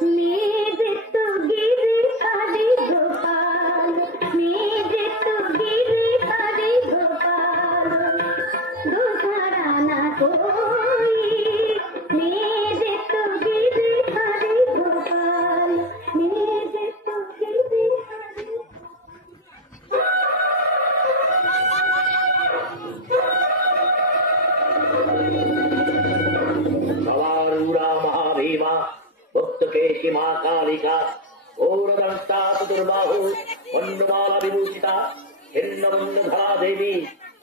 Need it to give সীমা কালিকা ঘোরদন্তা দুর্বাহু মন্ডমালা বিভূষিতা ছিন্নমন্ডধরা দেবী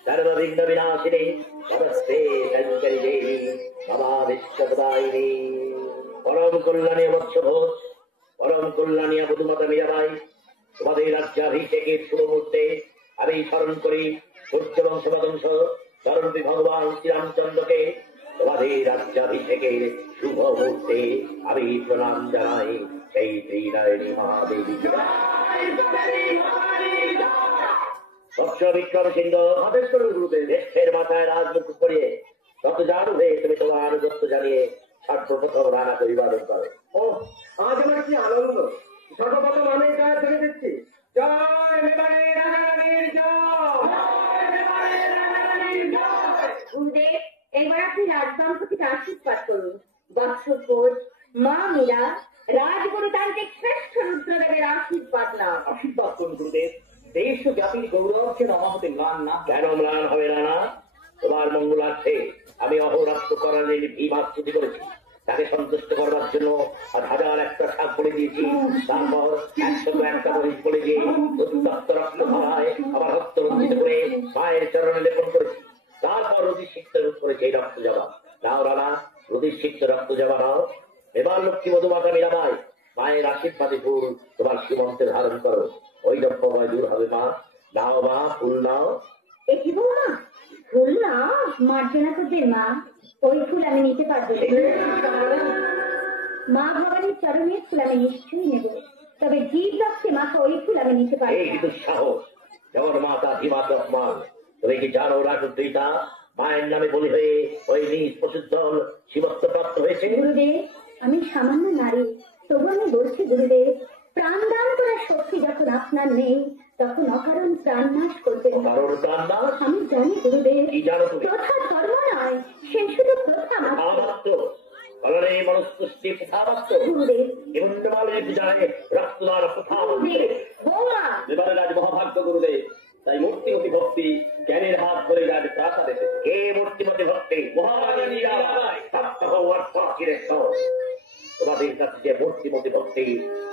সর্ববিঘ্ন বিনাশিনী নমস্তে শঙ্করী দেবী মমা বিশ্বদায়িনী। পরম কল্যাণী মৎস্যভোজ পরম কল্যাণী মধুমাতা মীরাবাই, তোমাদের রাজ্যাভিষেকের শুভ মুহূর্তে আমি স্মরণ করি সূর্যবংশ বংশ স্মরণী ভগবান শ্রীরামচন্দ্রকে। তোমাদের রাজ্যাভিষেকের শুভ মুহূর্তে আমি প্রণাম জানাই সেই শ্রীনারায়ণী মহাদেবীকে। বিক্রম সিংহ আদেশ করুন গুরুদেব। দেশের মাথায় রাজমুখ করিয়ে যত জানু হয়ে তুমি তোমার আনুগত্য জানিয়ে সর্বপ্রথম রানা পরিবারণ করো। ও আজ আমার কি আনন্দ! সর্বপ্রথম আমি গায়ে ধরে দিচ্ছি জয় মেবারে রানীর গুরুদেব, এবার আপনি রাজবংশকে আশীর্বাদ করুন। বৎসভোজ, মা মীরা, রাজগুরুতান্ত্রিক শ্রেষ্ঠ রুদ্রদেবের আশীর্বাদ না। আশীর্বাদ করুন গুরুদেব। দেশ ও জাতির গৌরব যেন আমাদের ম্লান না। কেন ম্লান হবে রানা? তোমার মঙ্গলার্থে আমি অহরাত্র করালে ভীমাস্তুতি করেছি। তাকে সন্তুষ্ট করবার জন্য 1000 একটা শাক বলে দিয়েছি। তারপর 101টা মরিচ বলে দিয়ে উত্তপ্ত রক্ত ধরায় আবার রক্ত রঞ্জিত করে মায়ের চরণে লেপন করেছি। তারপর রোদী সিক্ত রূপ করেছে এই রক্ত জবা। নাও রানা, রোদী সিক্ত রক্ত জবা নাও। এবার লক্ষ্মী মধুমাতা মীরাবাই, মায়ের আশীর্বাদে ফুল তোমার সীমন্তে ধারণ করো। ওই রক্তময় দূর হবে মা। নাও মা, ফুল নাও। একই বৌমা, ফুল না মার্জনা করবেন মা। ওই ফুল আমি নিতে পারবো। মা ভবানীর চরণের ফুল আমি নিশ্চয়ই নেব, তবে জীব রক্তে মাথা ওই ফুল আমি নিতে পারবো। এই দুঃসাহস! যেমন মাতা ধীমাত অপমান। তুমি কি জানো রাজদ্রীতা মায়ের নামে বলি হয়ে ওই নিজ পশুর দল সীমত্ব প্রাপ্ত হয়েছে? গুরুদেব, আমি সামান্য নারী, তবু আমি বলছি গুরুদেব, প্রাণ দান করার শক্তি যখন আপনার নেই তখন অকারণ প্রাণ নাশ করবেন। কারণ প্রাণ নাশ? আমি জানি গুরুদেব। কি জানো তুমি? প্রথা ধর্ম নয়, সে শুধু প্রথা মাত্র। কারণে মনস্তুষ্টি প্রথা মাত্র। গুরুদেব, হিমন্দমালের বিজয়ে রক্তদান প্রথা বৌমা এবারে রাজ মহাভাগ্য গুরুদেব। তাই মূর্তিমতি ভক্তি জ্ঞানের হাত ধরে রাজ প্রাসাদ এসেছে। কে মূর্তিমতি ভক্তি? মহারানী মীরাবাই। তোমাদের কাছে যে মূর্তিমতি ভক্তি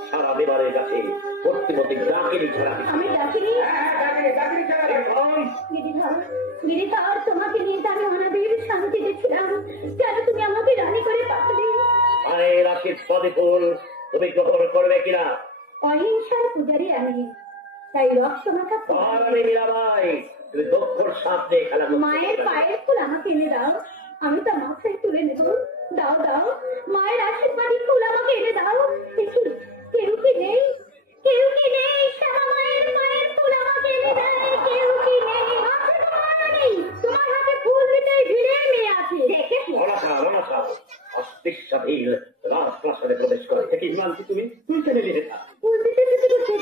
সারা বিবারের কাছে মূর্তিমতি ডাকিনি ছাড়া আমি ডাকিনি। গিরিধর, তোমাকে নিয়ে আমি অনাবিল শান্তিতে ছিলাম, কেন তুমি আমাকে রানী করে পাঠালে? মায়ের আশীর্বাদে ফুল তুমি গ্রহণ করবে কিনা? অহিংসার পূজারি আমি, তাই রক্ত মাখা মহারানী মীরাবাই, তুমি দক্ষর সামনে খেলা করছো। মায়ের পায়ের ফুল আমাকে এনে দাও, আমি তা মাথায় তুলে নেব। দাও দাও, মায়ের আশীর্বাদী ফুল আমাকে এনে দাও। কেউ কি নেই? কেউ কি নেই? শ্যামা মায়ের মায়ের ফুল আমাকে এনে দেয়। কেউ কি নেই? তোমার হাতে ফুল দিতে ভিড়ে মেয়ে আছে, দেখেছি। অস্তিস্বাধীন রাজপ্রাসাদে প্রবেশ করে কি মানছি তুমি? তুই চলে নিয়ে ফুল দিতে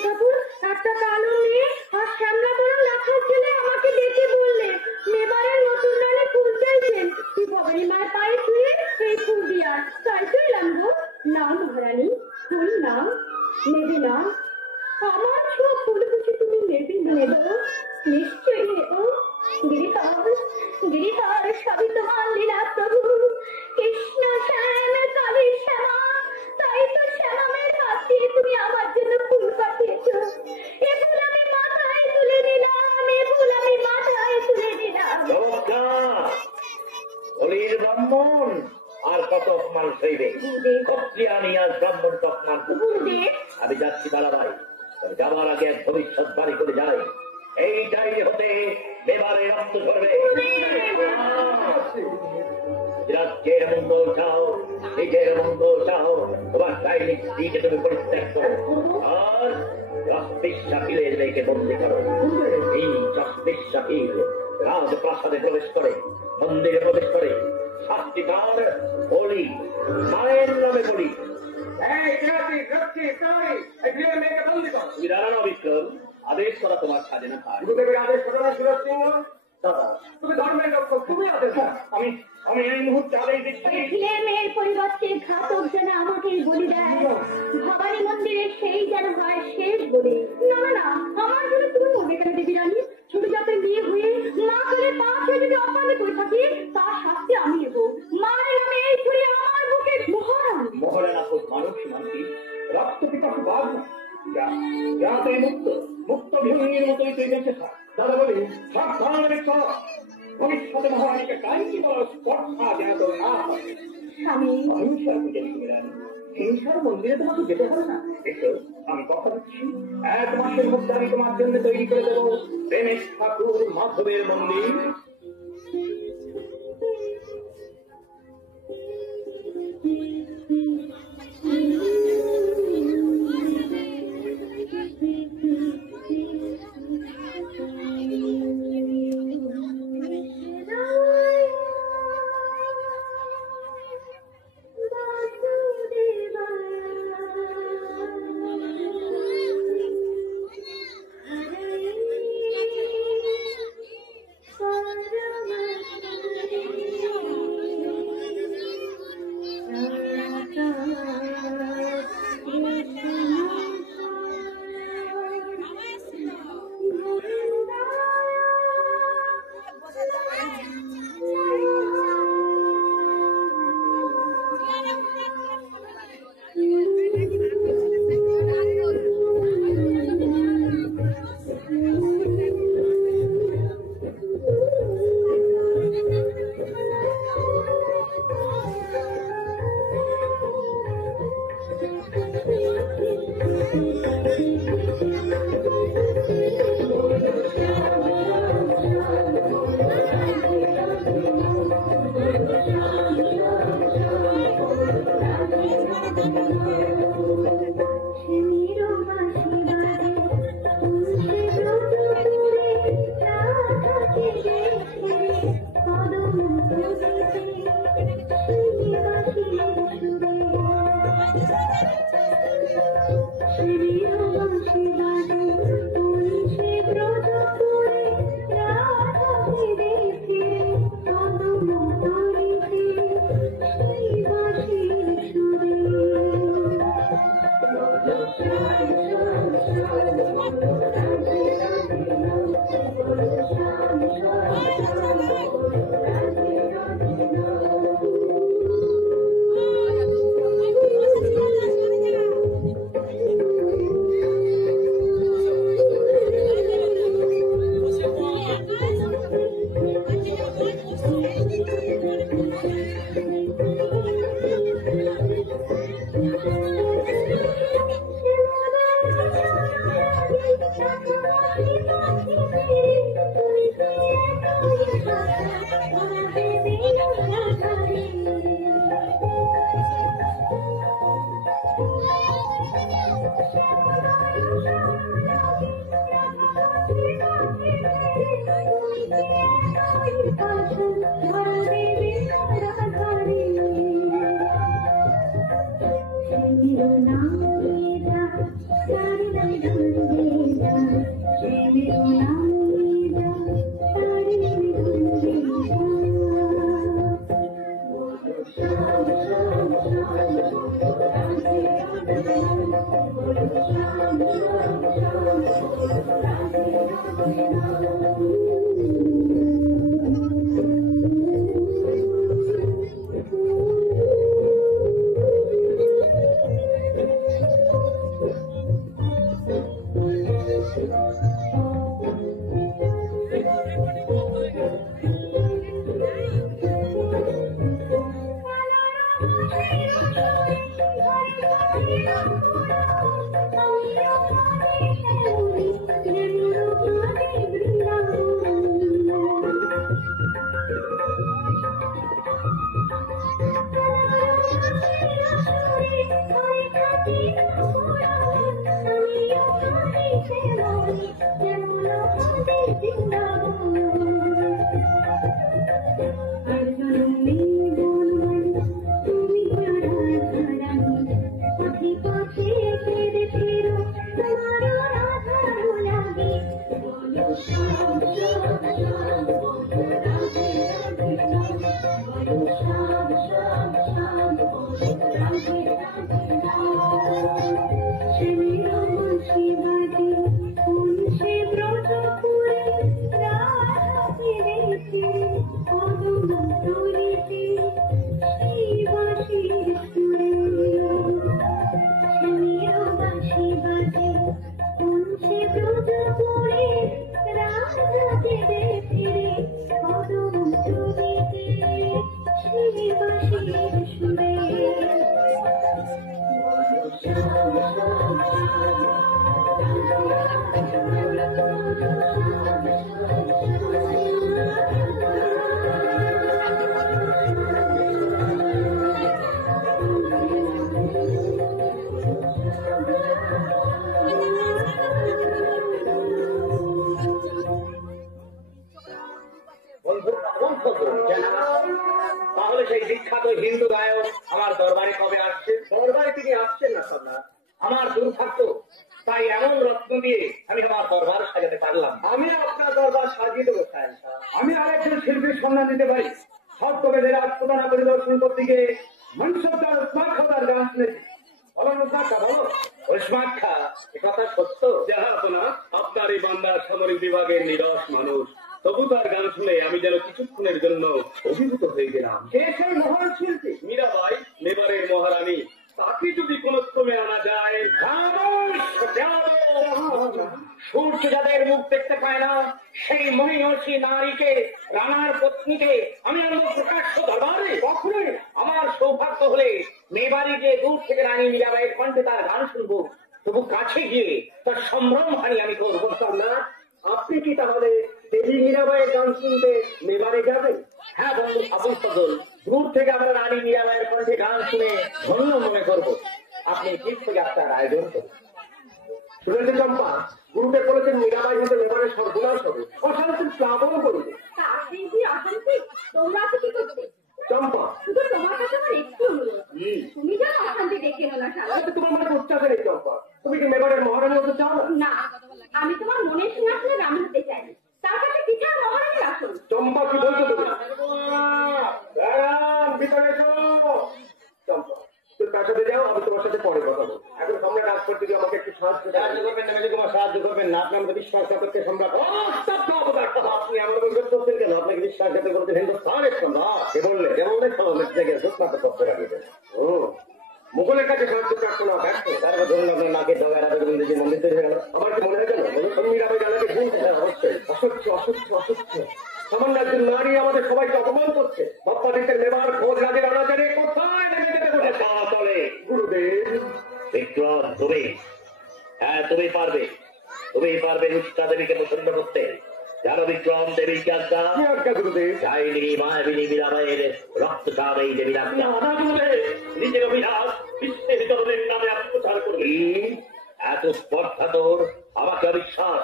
ঠাকুর একটা কালো মেয়ে আর শ্যামলা বরং রাখার ছেলে আমাকে ডেকে বললে মেবারের নতুন রানী ফুল চাইছেন, তুই ভবানী মায়ের পায়ে ছুঁয়ে এই ফুল দিয়া। তাই চললাম গো। নাও মহারানী, ফুল নাও। নেবে না? আমার সব ফুল বুঝি তুমি নেবে? নেব, নিশ্চয়ই নেব। গিরিধর, সবই তোমার লীলা প্রভু। কৃষ্ণ শ্যাম কালী শ্যামা, তাই তো শ্যামের হাতে তুমি আমার জন্য ফুল পাঠিয়েছো। এ ফুল আমি মাথায় তুলে নিলাম, এ ফুল আমি মাথায় তুলে নিলাম। বলির ব্রাহ্মণ আর কত অপমান সইবে? ক্ষত্রিয়ানি আর ব্রাহ্মণ অপমান। আমি যাচ্ছি বালাভাই, যাবার আগে এক ভবিষ্যৎ বাড়ি করে যাই। এই ডাইরি হতে এবারে রক্ত ধরবে। রাজ্যের মঙ্গল চাও, নিজের মঙ্গল চাও, তোমার ডাইনিক স্ত্রীকে তুমি পরিত্যাগ করো আর জসবিশ্বাফিলের মেয়েকে বন্দী করো। এই জসবিশ্বাফিল রাজপ্রাসাদে প্রবেশ করে, মন্দিরে প্রবেশ করে, শাস্তিকার বলি, মায়ের নামে বলি। বিক্রম, আদেশ করা তোমার সাজে না। গুরুদেবের আদেশ করো না সুরজ সিংহ। তুমি ধর্মের রক্ষক, তুমি আদেশ। আমি এই মুহূর্তে আদেশ দিচ্ছি, মেয়ের পরিবর্তে ঘাতক যেন আমাকে বলি দেয়। ভবানী মন্দিরে সেই যেন হয় শেষ বলি। না না, আমার জন্য তুমি মনে কেন দেবী রানী? ছোট জাতের মেয়ে হয়ে মা করে পা ছেড়ে যদি অপারে করে থাকি, তার শাস্তি আমি নেব। মায়ের নামে এই ছুরি আমার বুকে। মহারানী, মহারানা খুব মানুষ মানব সীমান্তি রক্ত পিপাসু বাঘ না। যা যা তুই মুক্ত মুক্ত ভিঙ্গির মতোই তুই বেঁচে থাক। দাদা বলি সাবধান রেখ, ভবিষ্যতে মহারানীকে কাহিনী বড় স্পর্শা যেন তোর না হয়। স্বামী, অহিংসার পূজা তুমি রানী, হিংসার মন্দিরে তোমাকে যেতে হবে না। এসো, আমি কথা দিচ্ছি 1 মাসের মধ্যে আমি তোমার জন্য তৈরি করে দেবো প্রেমের ঠাকুর মাধবের মন্দির। আপনি আসছেন না সম্রাট। আমার দুর্ভাগ্য, তাই এমন রত্ন দিয়ে আমি আমার দরবার সাজাতে পারলাম। আমি আপনার দরবার সাজিয়ে দেবো শাহেনশাহ। আমি আরেকজন শিল্পীর সন্ধান দিতে পারি। সত্যবেদের রাজপ্রধানা পরিদর্শন করতে গিয়ে মনসুদ্দার উসমান খাদার গান শুনেছি। বলো মুস্তাখা, বলো। ওসমান খা, এ কথা সত্য? জাহাপনা, আপনার এই বান্দার সামরিক বিভাগের নিরস মানুষ, তবু তার গান শুনে আমি যেন কিছুক্ষণের জন্য অভিভূত হয়ে গেলাম। কে সেই মহান শিল্পী? মীরাবাই, মেবারের মহারানী, তাকে যদি কোন ক্রমে আনা যায়। সূর্য যাদের মুখ দেখতে পায় না, সেই মহিষী নারীকে, রানার পত্নীকে আমি আনবো প্রকাশ্য দরবারে। কখনোই আমার সৌভাগ্য হলে মেবারি যে দূর থেকে রানী মীরাবাইয়ের কণ্ঠে তার গান শুনবো, তবু কাছে গিয়ে তার সম্ভ্রম হানি আমি করবো। সম্রাট, আপনি কি তাহলে দেবী মীরাবাইয়ের গান শুনতে মেবারে যাবেন? হ্যাঁ বন্ধু আবুল ফজল, দূর থেকে আমরা রানী মীরাবাইয়ের কণ্ঠে গান শুনে ধন্য মনে করবো। আপনি তীর্থযাত্রার আয়োজন করুন। শুনেছি চম্পা, গুরুদেব বলেছেন মীরাবাই হতে মেবারের সর্বনাশ হবে, অশান্তির প্লাবন করবে। তারপরে কি অশান্তি? তোমরা তো কি করতে? চম্পা, শুধু তোমার কাছে আমার একটু অনুরোধ, তুমি যেন অশান্তি দেখে না শালা। তোমার মনে উচ্চাসে নেই চম্পা। তুমি কি মেবারের মহারানী হতে চাও না? না, আমি তোমার মনের সিংহাসনে রানী হতে চাই। তার কাছে বিচার মহারানীর আসন। চম্পা, কি বলছো তুমি? ভিতরে এসো। চম্পা, তুমি তার সাথে যাও, আমি তোমার সাথে পরে কথা বলবো। এখন সম্রাট আজ করতে গিয়ে আমাকে একটু সাহায্য করবেন না। তোমার সাহায্য করবেন না, আপনি আমাকে বিশ্বাস করতে সম্রাট। আপনি আমার উপর করছেন কেন? আপনাকে বিশ্বাস করতে হিন্দুস্তানের সম্রাট কে বললে? কে বললে? ও, মুঘলের কাছে সাহায্য প্রার্থনা ব্যর্থ। তারপর ধরুন আপনার নাকে ডগারা গোবিন্দজি মন্দির তৈরি হয়ে গেল। আমার কি মনে হয় কেন? মীরাবাই জানাকে ভুল। অবশ্যই অসহ্য অসহ্য অসহ্য। সামান্য একজন নারী আমাদের সবাইকে অপমান করছে। বাপ্পাদিত্যের মেবার খোঁজ রাজের অনাচারে কোথায় নেমে যেতে বলে চলে। গুরুদেব, বিক্রম, তুমি, হ্যাঁ তুমি পারবে, তুমি পারবে রুচিতা দেবীকে পছন্দ করতে। জানো বিক্রম, দেবীর কি আজ্ঞা? কি আজ্ঞা গুরুদেব? চাইনি মায়াবিনী মীরাবাইয়ের রক্তচাপ এই দেবীর আজ্ঞা। নিজের অভিলাষ বিশ্বের জননের নামে আত্মপ্রচার করবি। এত স্পর্ধা তোর, আমাকে অবিশ্বাস,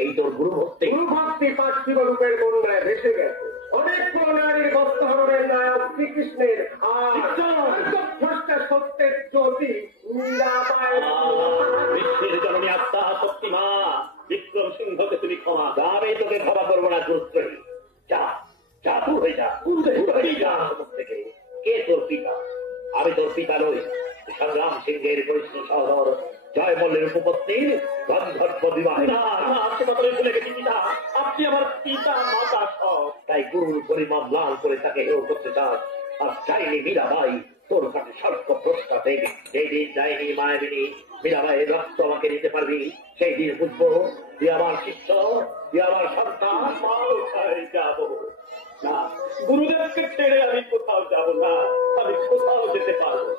এই তোর গুরু ভক্তি। গুরু ভক্তি পার্থিব রূপের বন্যায় ভেসে গেছে। অনেক নারীর বস্ত্রহরণের নায়ক শ্রীকৃষ্ণের আর সত্যের জ্যোতি মীরাবাই। বিশ্বের জননী আত্মা শক্তিমা বিক্রম সিংহকে তুমি ক্ষমা। আমি তোকে ক্ষমা করবো না দুর্দ্রোহী। যা যা, দূর হয়ে যা, দূর হয়ে যা মুখ থেকে। কে তোর পিতা? আমি তোর পিতা নই। সংগ্রাম সিংহের কনিষ্ঠ সহোদর জয় মল্লের উপপত্নী গন্ধর্ব বিবাহিতা। ভুলে গেছি পিতা, আপনি আমার পিতা মাতা সব। তাই গুরুর পরিমাপ লাল করে তাকে হেয় করতে চাস। আর চাইনি মীরাবাই তোর কাছে সর্ব প্রশ্ন দেবে। সেই দিন যায়নি মায়াবিনী মীরাবাইয়ের রক্ত আমাকে নিতে পারবি, সেই দিন বুঝবো তুই আমার শিষ্য, তুই আমার সন্তান। যাব না, গুরুদেবকে ছেড়ে আমি কোথাও যাব না, আমি কোথাও যেতে পারবো।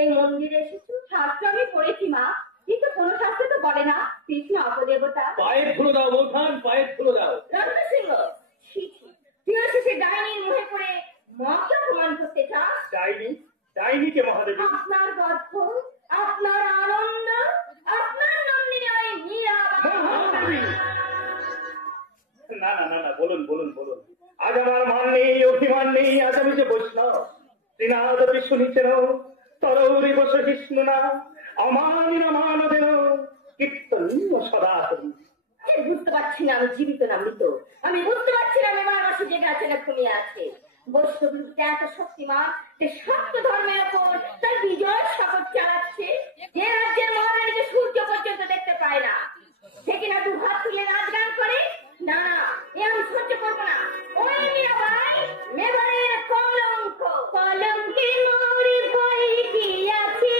এই মন্দিরে এসেছো? শাস্ত্র আমি পড়েছি মা, কিন্তু কোন শাস্ত্রে তো বলে না কৃষ্ণ অপদেবতা। পায়ে ধুলো দাও বৌঠান, পায়ে ধুলো দাও। রত্ন সিংহ, তুই হচ্ছে সে ডাইনির মুখে পড়ে মতটা প্রমাণ করতে চাস? ডাইনি? ডাইনিকে মহাদেবী? আপনার গর্ভ, আপনার আনন্দ, আপনার নন্দিনী ওই মীরাবাই। না না না না, বলুন বলুন বলুন। আজ আমার মান নেই, অভিমান নেই, আজ আমি যে বৈষ্ণব। শ্রীনাথপি শুনিছেন তরৌরি বসহিষ্ণু না অমানি না মানদেন কীর্তন সদা করি। বুঝতে পারছি না আমি জীবিত না মৃত। আমি বুঝতে পারছি না আমার মাসে জেগে আছে না ঘুমিয়ে আছে। বৈষ্ণবীতে এত শক্তিমান যে সত্য ধর্মের ওপর তার বিজয় সাগর চালাচ্ছে। যে রাজ্যের মহারানীকে সূর্য পর্যন্ত দেখতে পায় না, সে কিনা দু হাত তুলে নাচ গান করে। না, এ আমি সহ্য করবো না। ওই মীরাবাই মেবারের কলঙ্ক, কলঙ্কে মোর ভয় গিয়াছে।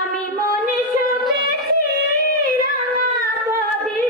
আমি মনে শুনেছি রাঙা পদে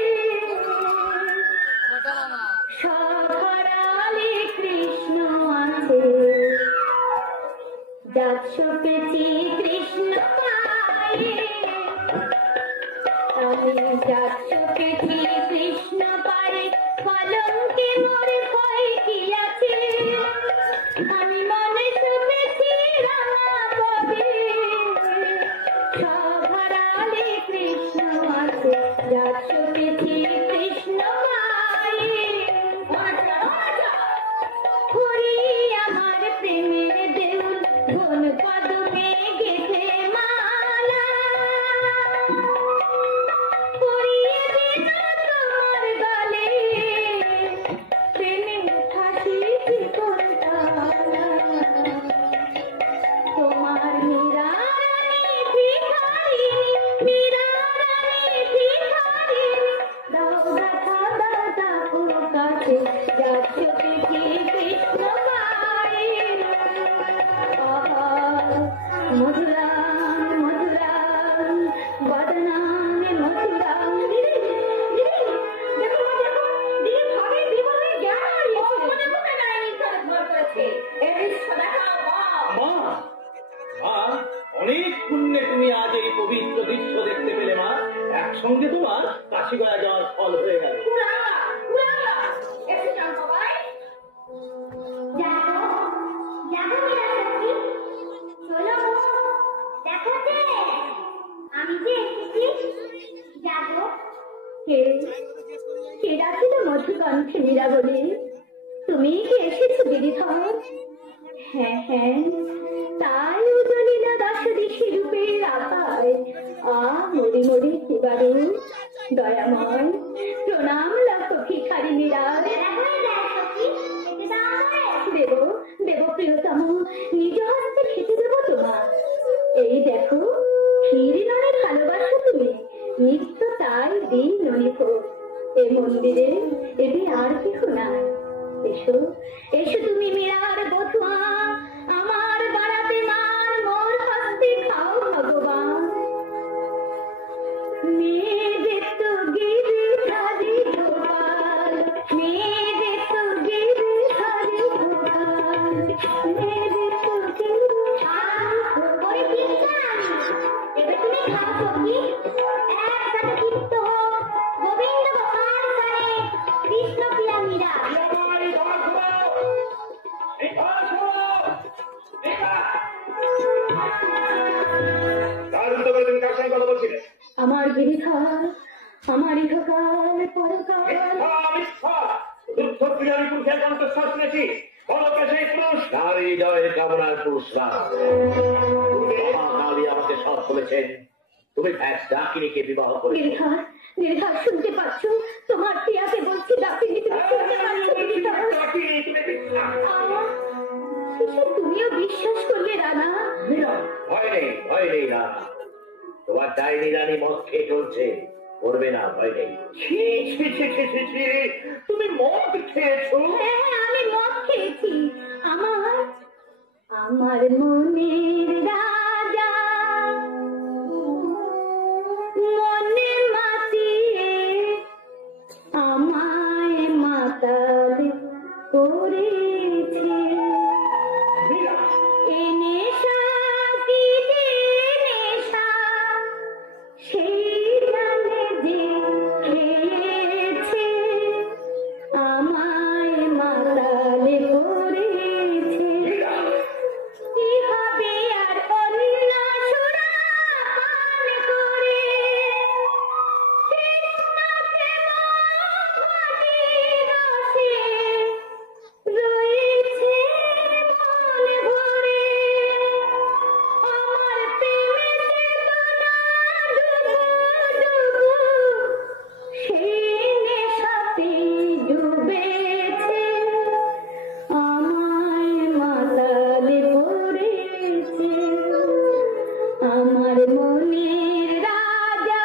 কে ডাকিল মধুকণ্ঠে মীরা বলে? তুমি কি এসেছো গিরিধর? হ্যাঁ হ্যাঁ, তাই উদলিনা দাস দিশি রূপে আপায় মরি মরি শিবারু দয়াময় প্রণাম লাখো ভিখারি মীরা। দেব দেব প্রিয়তম, নিজ হস্তে খেতে দেবো তোমার। এই দেখো ক্ষীর নয় ভালোবাসো তুমি, নিত্য তাই দিই ননিক। এ মন্দিরে এটি আর কেহ নাই। এসো এসো তুমি মীরার বধুয়া, আমার বাড়াতে মান মোর হস্তে খাও ভগবান। মেঘে তো গিরিধারী গোপাল, মেঘে তো গিরিধারী গোপাল, মেঘে তো গিরিধারী গোপাল। এবার তুমি খাও সখী, একসাথে চিত্ত হোক গোবিন্দ গোপাল করে কৃষ্ণ প্রিয়া মীরা। আমার গিরিধর, আমার ইহকাল পরকাল। নারী জয়ের কামনার পুরস্কার কালী আমাকে সব বলেছেন। তুমি ভ্যাস ডাকিনীকে বিবাহ করে গিরিধর, গিরিধর শুনতে পাচ্ছ? তোমার প্রিয়াকে বলছি ডাকিনি, তুমি শুনতে পাচ্ছ গিরিধর? তুমিও বিশ্বাস করলে রানা? ভয় নেই, ভয় নেই রানা। তোমার ডাইনি রানী মদ খেয়ে চলছে, করবে না, ভয় নেই। তুমি মদ খেয়েছো? হ্যাঁ, আমি মদ খেয়েছি। আমার আমার মনের রাজা মনে মাতিয়ে আমায় মাতাল করেছে। এ নেশা কি যে নেশা, সেই জানে যে খেয়েছে আমায় মাতাল করেছে। কি হবে আর অন্য সুরা পান করে, কৃষ্ণকে মহানি রসে রয়েছে মন ভরে। আমার প্রেমে চেতনা ডুবু ডুবু, সেই নেশাতে ডুবেছে আমায় মাতাল করেছে। আমার মনের রাজা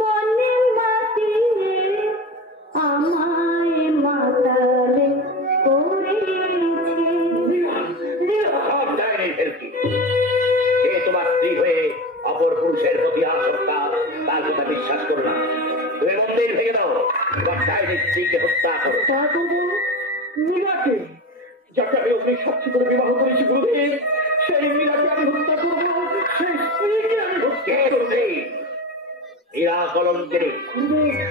মনে মাতিয়ে আমায় মাতাল করেছে। সব ডাইনি ফেলকি। যে তোমার স্ত্রী হয়ে অপর পুরুষের প্রতি আসক্তা, তার কথা বিশ্বাস করো না। তুমি মন্দির ভেঙে দাও, তোমার ডাইনির স্ত্রীকে হত্যা করো। তা করবো মীরাকে, যাকে আমি অগ্নি সাক্ষী করে বিবাহ করেছি গুরুদেব, সেই মীরাকে আমি হত্যা করবো, সেই স্ত্রীকে আমি হত্যা কে করবো। তুমি? মীরা কলঙ্কিনী।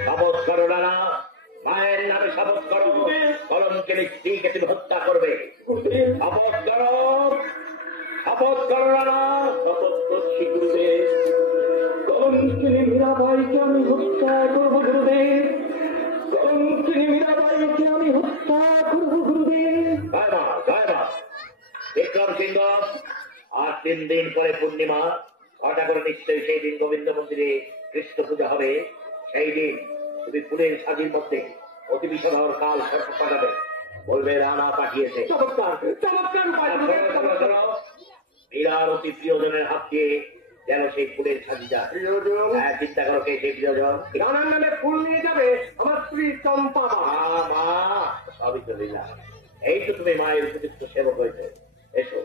শপথ করো না, মায়ের নামে শপথ করো, কলঙ্কিনী স্ত্রীকে তুমি হত্যা করবে। গুরুদেব, শপথ করো, শপথ করো না। শপথ করছি গুরুদেব, কলঙ্কিনী মীরাবাইকে আমি হত্যা করবো গুরুদেব, কলঙ্কিনী মীরাবাইকে আমি হত্যা করবো গুরুদেব। জয় মা, জয় মা। বিক্রম সিংহ, আর 3 দিন পরে পূর্ণিমা, ঘটা করে নিশ্চয়ই সেই দিন গোবিন্দ মন্দিরে কৃষ্ণ পূজা হবে। সেই দিন তুমি ফুলের সাজির মধ্যে অতি বিষধর কাল সর্প পাঠাবে, বলবে রানা পাঠিয়েছে। চমৎকার চমৎকার উপায় গুরুদেব, চমৎকার। মীরার অতি প্রিয়জনের হাত দিয়ে যেন সেই ফুলের সাজি যায়। প্রিয়জন, হ্যাঁ, চিন্তা করো কে সেই প্রিয়জন। রানার নামে ফুল নিয়ে যাবে আমার স্ত্রী চম্পা। মা, সবই তো দিলাম। এই তো তুমি মায়ের উপযুক্ত সেবক হয়েছে। এসো।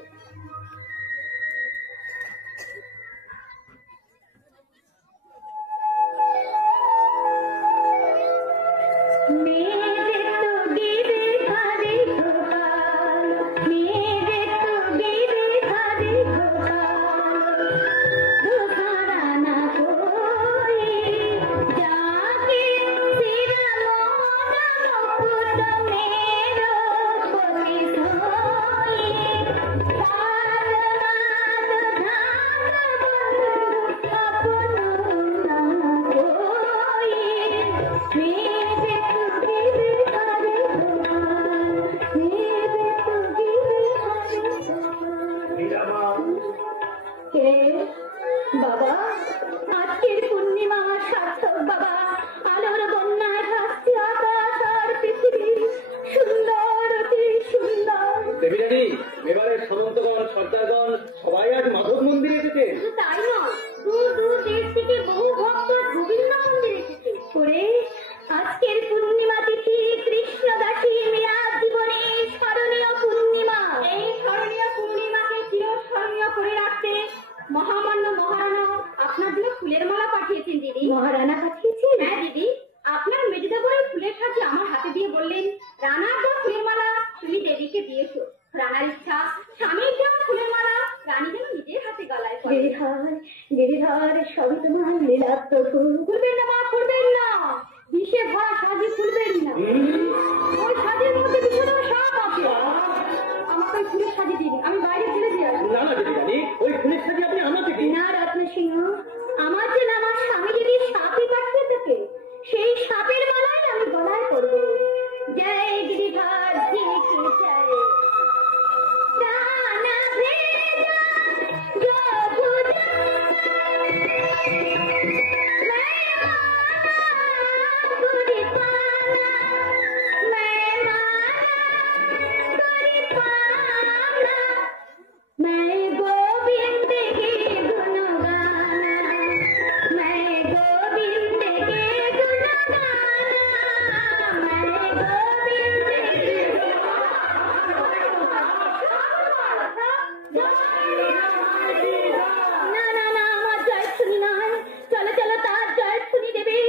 মেঘে তো গিরিধারী গোপাল, মেঘে তো গিরিধারী গোপাল, দুহারানা হয়ে যাকে শ্রীরামনামপুত মেরো পতি ধয়ে, কালনাদ ধাম বন্ধু আপন নাম হয়ে। রানার তো ফুলের মালা তুমি দেবীকে দিয়েছো। রানার ইচ্ছা স্বামীর দেওয়া ফুলের মালা রানী যেন নিজের হাতে গলায় পরে। গিরিধর সবই তোমার লীলাত্ম ফুল। খুলবেন না মা, খুলবেন না, বিষে ভরা সাজি খুলবেন না। ওই সাজের মধ্যে বিষের সাপ আছে। আমাকে ওই ফুলের সাজি দিন, আমি বাইরে ফেলে দিয়ে আসবো। না না দিদি রানী, ওই ফুলের সাজি আপনি আমাকে দিন। না রত্ন সিংহ, আমার যে আমার স্বামী যদি সাপে কাটতে থাকে সেই সাপের মালাই আমি গলায় করবো। জয় গিরিধর জি কি জয়। রানা ভেজা জগুজা मैं गोविंद के गुण गाना, मैं गोविंद के गुण गाना, मैं गोविंद के ना ना ना আমার জয় শুনি না। চলো চলো তার জয় শুনি দেবে।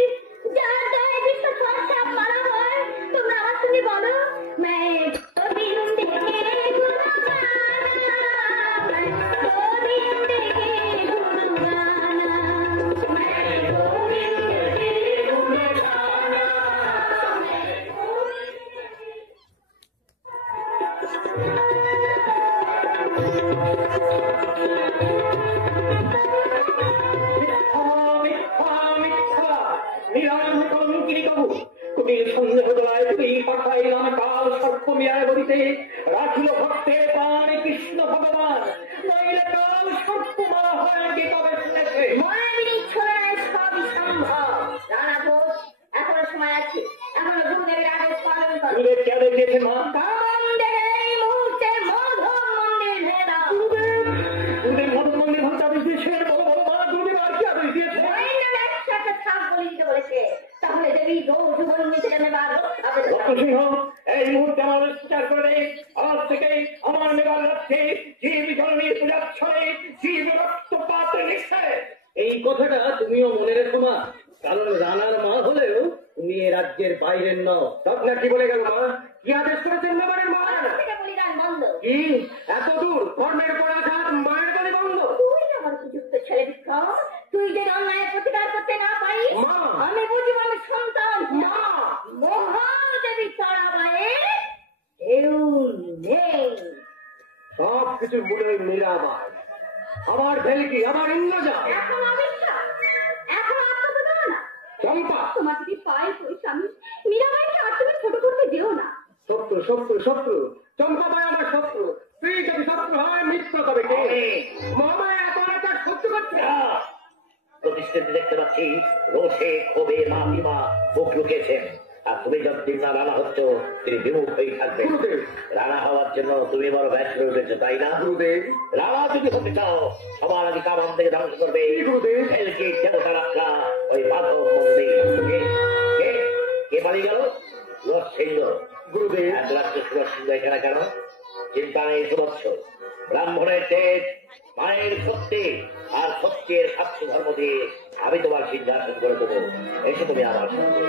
যার জয় বিশ্ব সব মারা হয় তোমরা আমার সঙ্গে বলো, मैं गोविंद के गुण गाना, मैं गोविंद के गुण गाना, मैं गोविंद के गुण गाना, मैं কুটির সন্দেহ দলায় তুই পাঠাইলাম কাল সর্প মিয়ায় বলিতে রাখিল ভক্তের প্রাণ কৃষ্ণ ভগবান, নইলে কাল সর্প মারা হয় কি তবে শুনেছে। ময়ূরী ছোড়ায় সবই সম্ভব। রানা বোস, এখনো সময় আছে, এখনো গুরুদেবের আদেশ পালন করো। গুরুদেব কে আদেশ দিয়েছেন মা? কামন্দের এই মুহূর্তে মধুর মন্দির ভেদা। গুরুদেব মধুর মন্দির ভাঙতে আদেশ দিয়েছেন। বলো বলো মা, গুরুদেব আর কি আদেশ দিয়েছে? মহেন্দ্র একসাথে সাপ বলি দিতে বলেছে, তাহলে দেবী রোজ বন্দিতে নেবার রত্নসিংহ এই মুহূর্তে আমাদের স্বীকার করে নেই। আজ থেকে আমার নেবার রাখছে জীব জননীর পূজাচ্ছলে জীব রক্তপাত নিচ্ছে। এই কথাটা তুমিও মনে রেখো মা, কারণ রানার মা হলেও তুমি এ রাজ্যের বাইরের নও। রত্না কি বলে গেল মা? কি আদেশ করেছেন নেবারের মা? বলিদান বন্ধ। কি এত দূর কর্মের পর আঘাত, মায়ের গালি বন্ধ? তুই আমার উপযুক্ত ছেলে বিক্রম, তুই যে অন্যায়ের প্রতিকার করতে না পারিস মা। আমি বুঝবো আমি সন্তান মা। মহাদেবী তারাবায়ে কেউ নেই। সব কিছুর মূলে মীরাবাই, আমার ভেলকি, আমার ইন্দ্রজা। এখন অবিশ্বাস, এখন আত্মপ্রতারণা। চম্পা, তোমার যদি পাই তোর স্বামী মীরাবাইকে আর তুমি ছোট করতে যেও না। শত্রু শত্রু শত্রু, চম্পা ভাই আমার শত্রু। তুই যদি শত্রু হয় মিত্র তবে কে? মামা এত তার শত্রু করছে। প্রতিষ্ঠিত দেখতে পাচ্ছি রোষে ক্ষোভে মামিমা মুখ লুকিয়েছেন। আর তুমি যতদিন না রানা হচ্ছ তিনি বিমুখ হয়ে থাকবেন। গুরুদেব, রানা হওয়ার জন্য তুমি বড় ব্যস্ত হয়ে উঠেছো, তাই না? গুরুদেব, রানা যদি হতে চাও সবার আগে কামান থেকে ধ্বংস করবে গুরুদেব। ভেলকি দেবতা রাখা ওই মাধব মন্দির। কে পালিয়ে গেল? সুরজ সিংহ। গুরুদেব, এক রাত্রে সুরজ সিংহ এখানে কেন? চিন্তা নেই সুবৎস, ব্রাহ্মণের তেজ, মায়ের শক্তি আর সত্যের সাক্ষী ধর্ম দিয়ে আমি তোমার সিংহাসন করে দেবো। এসে তুমি আমার সঙ্গে।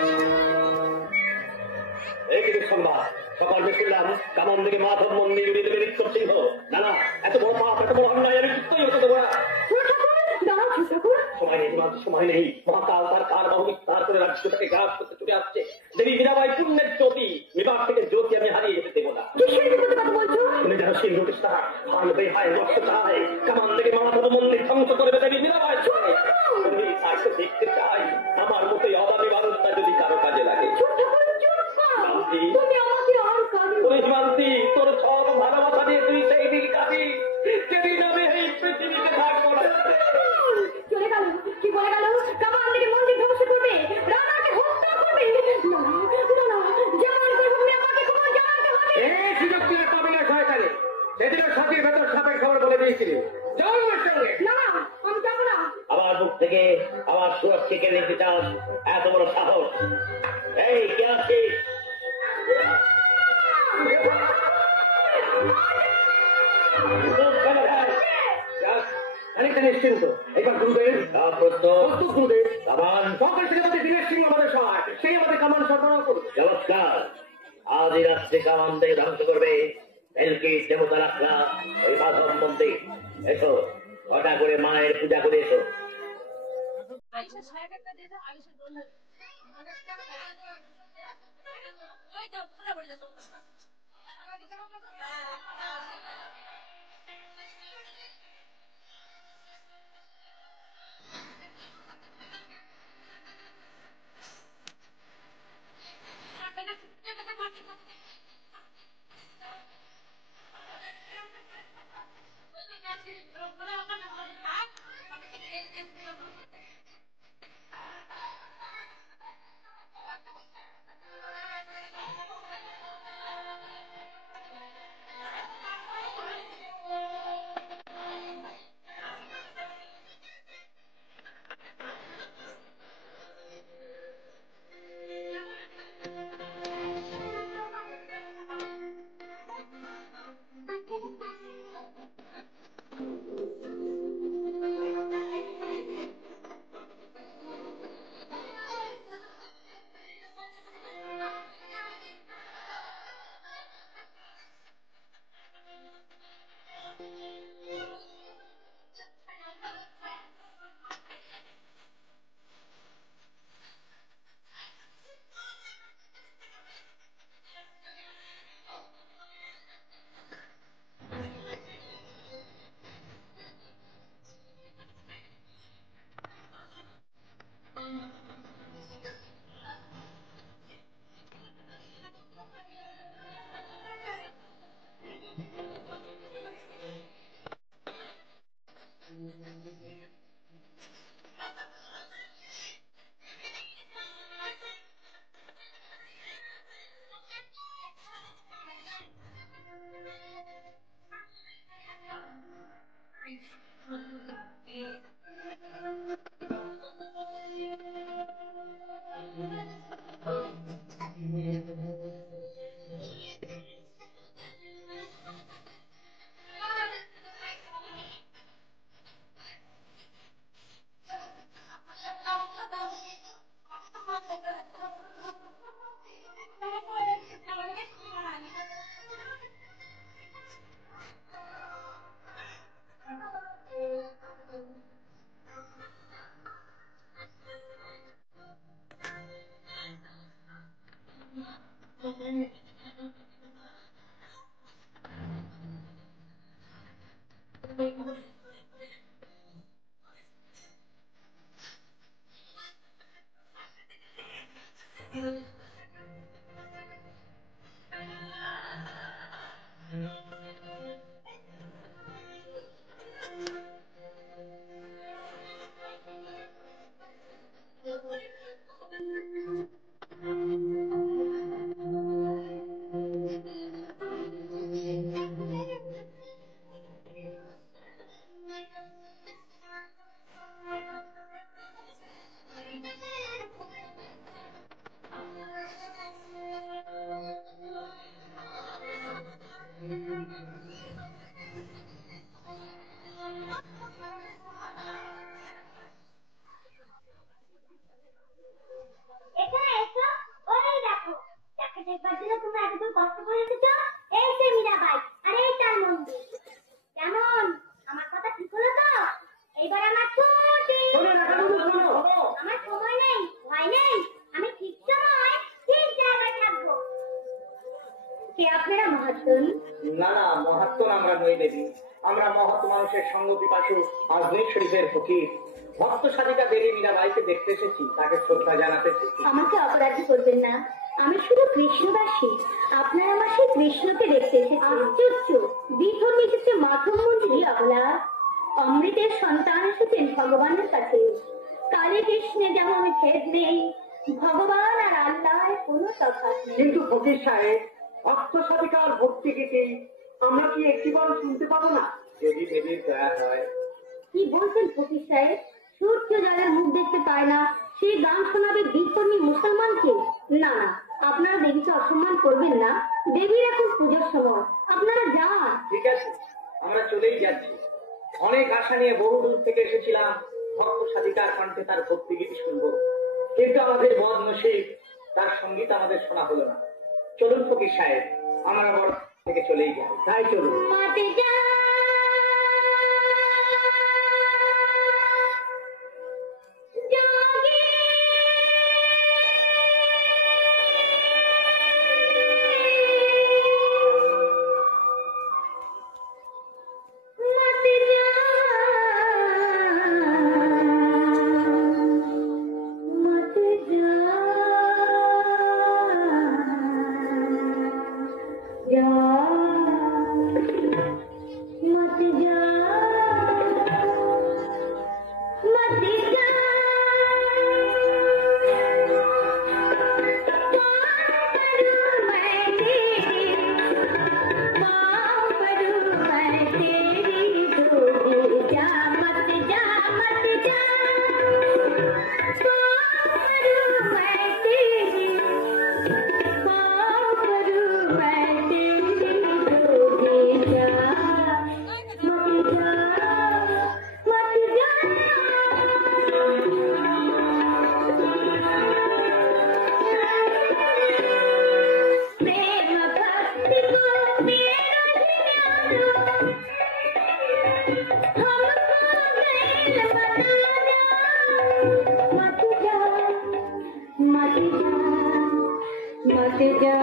এই কিন্তু সংবাদ সকাল শুনলাম কামান থেকে মাধব মন্দির উড়িয়ে দেবে নিত্য সিংহ। না না, এত বড় পাপ, এত বড় অন্যায় আমি কিছুই হতে দেবো না। সময় নেই তোমার, সময় নেই। মহাকাল তার কার বাহু বিস্তার করে রাজ্যটাকে গ্রাস করতে ছুটে আসছে। দেবী মীরাবাই পুণ্যের জ্যোতি, বিবাহ থেকে জ্যোতি আমি হারিয়ে যেতে দেবো না। তুমি যেন সিংহ বিস্তার হাল বেহায় রক্ত চায় কামান থেকে মাধব মন্দির ধ্বংস করে দেবী মীরাবাই। তুমি তাই তো দেখতে চাই আমার মতোই অভাবী মানুষটা যদি কারো কাজে লাগে। শান্তি, তোর সব ভালোবাসা দিয়ে তুই সেই দিন কাঁদি যেদিন আমি এই পৃথিবীতে থাকবো না। চলে গেল, কি বলে গেল? কামান থেকে মন্দির ধ্বংস করবে, রানাকে হত্যা করবে। যেমন করবে আমাকে খবর জানাতে হবে। এই সুযোগ তুলে পাবি না শয়তানি। সেদিনও সাথীর ভেতর সাপের খবর বলে দিয়েছিলি। যাও আমার সঙ্গে। না আমি যাবো না। আমার বুক থেকে আমার সুরক্ষা কেড়ে নিতে চাস? এত বড় সাহস! এই কে আছিস? খানিকটা নিশ্চিন্ত। এবার গুরুদেব প্রস্তুত গুরুদেব, কামান। সকাল থেকে আমাদের দিনের সিংহ আমাদের সহায়, সেই আমাদের কামান সরবরাহ করুন। চমৎকার! আজ এই রাত্রে কামান থেকে ধ্বংস করবে ভেলকির দেবতা রাখলা ওই মাধব মন্দির। এসো, ঘটা করে মায়ের পূজা করে এসো। এখানে এসো, ওই দেখো, যাকে দেখবার জন্য তুমি এতদূর কষ্ট করে এসেছো, এই যে মীরাবাই, আর এই তার মন্দির। কেমন, আমার কথা ঠিক হলো তো? এইবার আমার ছুটি। আমার সময় নেই, ভয় নেই, আমি ঠিক সময় ঠিক জায়গায় থাকবো। কে আপনারা মহাজন? না না, মহাত্ম আমরা নই দেবী, আমরা মহৎ মানুষের সঙ্গ পিপাসু আজমির শরীফের ফকির। ভক্ত সাধিকা দেবী মীরাবাইকে দেখতে এসেছি, তাকে শ্রদ্ধা জানাতে এসেছি। আমাকে অপরাধী করবেন না, আমি শুধু কৃষ্ণবাসী। আপনার আমার সেই কৃষ্ণকে দেখতে এসেছি। আশ্চর্য, বিধর্মী এসেছে মাধব মন্দিরে। আবলা অমৃতের সন্তান এসেছেন ভগবানের কাছে। কালী কৃষ্ণে যেমন ভেদ নেই, ভগবান আর আল্লাহর কোনো তফাৎ নেই। কিন্তু ফকির সাহেব, ভক্ত সাধিকার ভক্তি গীতি আমরা কি একটিবার শুনতে পাবো না? যদি দেবীর দয়া হয়। কি বলছেন ফকির সাহেব? সূর্য যাদের মুখ দেখতে পায় না, সেই গান শোনাবে বিধর্মী মুসলমানকে? না না, আপনারা দেবীকে অসম্মান করবেন না। দেবীর এখন পুজোর সময়, আপনারা যান। ঠিক আছে, আমরা চলেই যাচ্ছি। অনেক আশা নিয়ে বহু দূর থেকে এসেছিলাম ভক্ত সাধিকার কণ্ঠে তার ভক্তি গীতি শুনবো, কিন্তু আমাদের বদ নসিব, তার সঙ্গীত আমাদের শোনা হলো না। চলুন ফকির সাহেব, আমরা ঘর থেকে চলেই যাই। তাই চলুন। মাটি যা যোগী মাটি যা মাটি যা जा मत जा मत जा पाँव पड़ूं मैं तेरी डोली जा मत जा मत जा पाँव पड़ूं मैं तेरी पाँव पड़ूं मैं तेरी डोली जा मत जा मत जा प्रेम भक्ति को मेरा ध्यान हमको गैल बता जा मत जा मत जा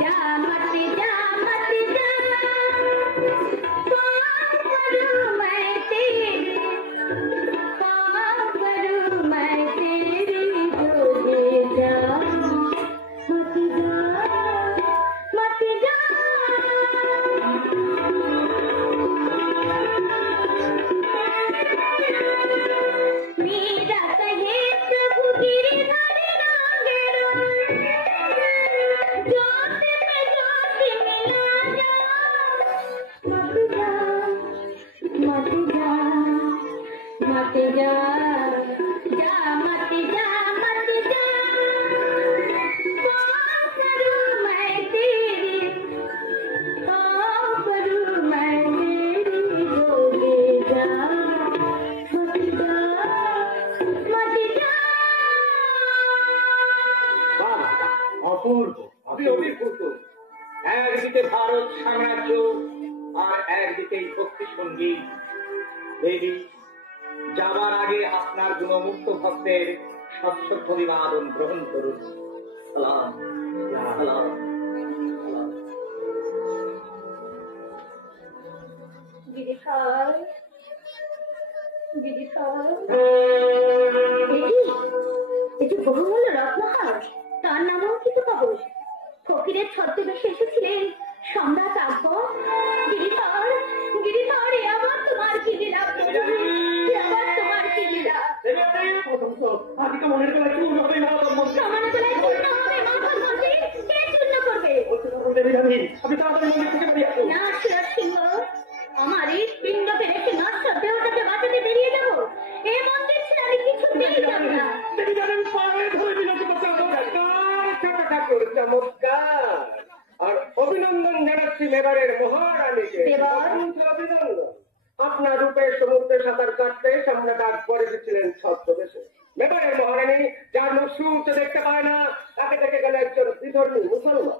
जा मत जा मत जा पाँव पड़ूं मैं तेरी पाँव पड़ूं मैं तेरी डोली जा मत जा मत जा मीरा कहे प्रभु गिरिधर नागेरो ज्योत में ज्योति मिला जा मत जा मत जा मत जा जा मत जा मत जा पाँव पड़ूं मैं तेरी पाँव पड़ूं मैं तेरी डोली जा मत जा मत जा বাহ, অপূর্ব অপূর্ব। একদিকে ভারত সাম্রাজ্য আর একদিকে ভক্তি সঙ্গীত। দেবী, যাবার আগে আপনার গুণমুক্ত ভক্তের সশ্রদ্ধ অভিবাদন গ্রহণ করুন। সালাম সালাম সালাম। गिरिधर गिरिधर এই যে বহুমূল্য রত্নহার, তার নাম অঙ্কিত কবচ। ফকিরের ছদ্মবেশে এসেছিলেন সম্রাট আকবর। গিরিধর গিরিধর, এ আবার তোমার কি লীলা প্রভু, এ আবার তোমার কি লীলা? আজকে মনের বেলা চুল হবে সমান বেলায় পূর্ণ হবে মাখন মন্দির, কে চূর্ণ করবে? আপনি তাড়াতাড়ি মন্দির থেকে বেরিয়ে আসুন। না সুরজ সিংহ, আমার এই পিণ্ডকে রেখে নশ্বর দেহটাকে বাঁচাতে বেরিয়ে যাবো? এ মন্দির ছেড়ে আমি কিছুতেই যাব না। তিনি জানেন পায়ে ধরে বিনতি করতে ঠাকুর চমৎকার। আর অভিনন্দন জানাচ্ছি মেবারের মহারানীকে। দেবর। অভিনন্দন। আপনার রূপে সমুদ্রে সাঁতার কাটতে সম্রাট আকবর এসেছিলেন ছদ্মবেশে। মেবারের মহারানী, যার মুখ সূর্য দেখতে পায় না, তাকে দেখে গেল একজন বিধর্মী মুসলমান।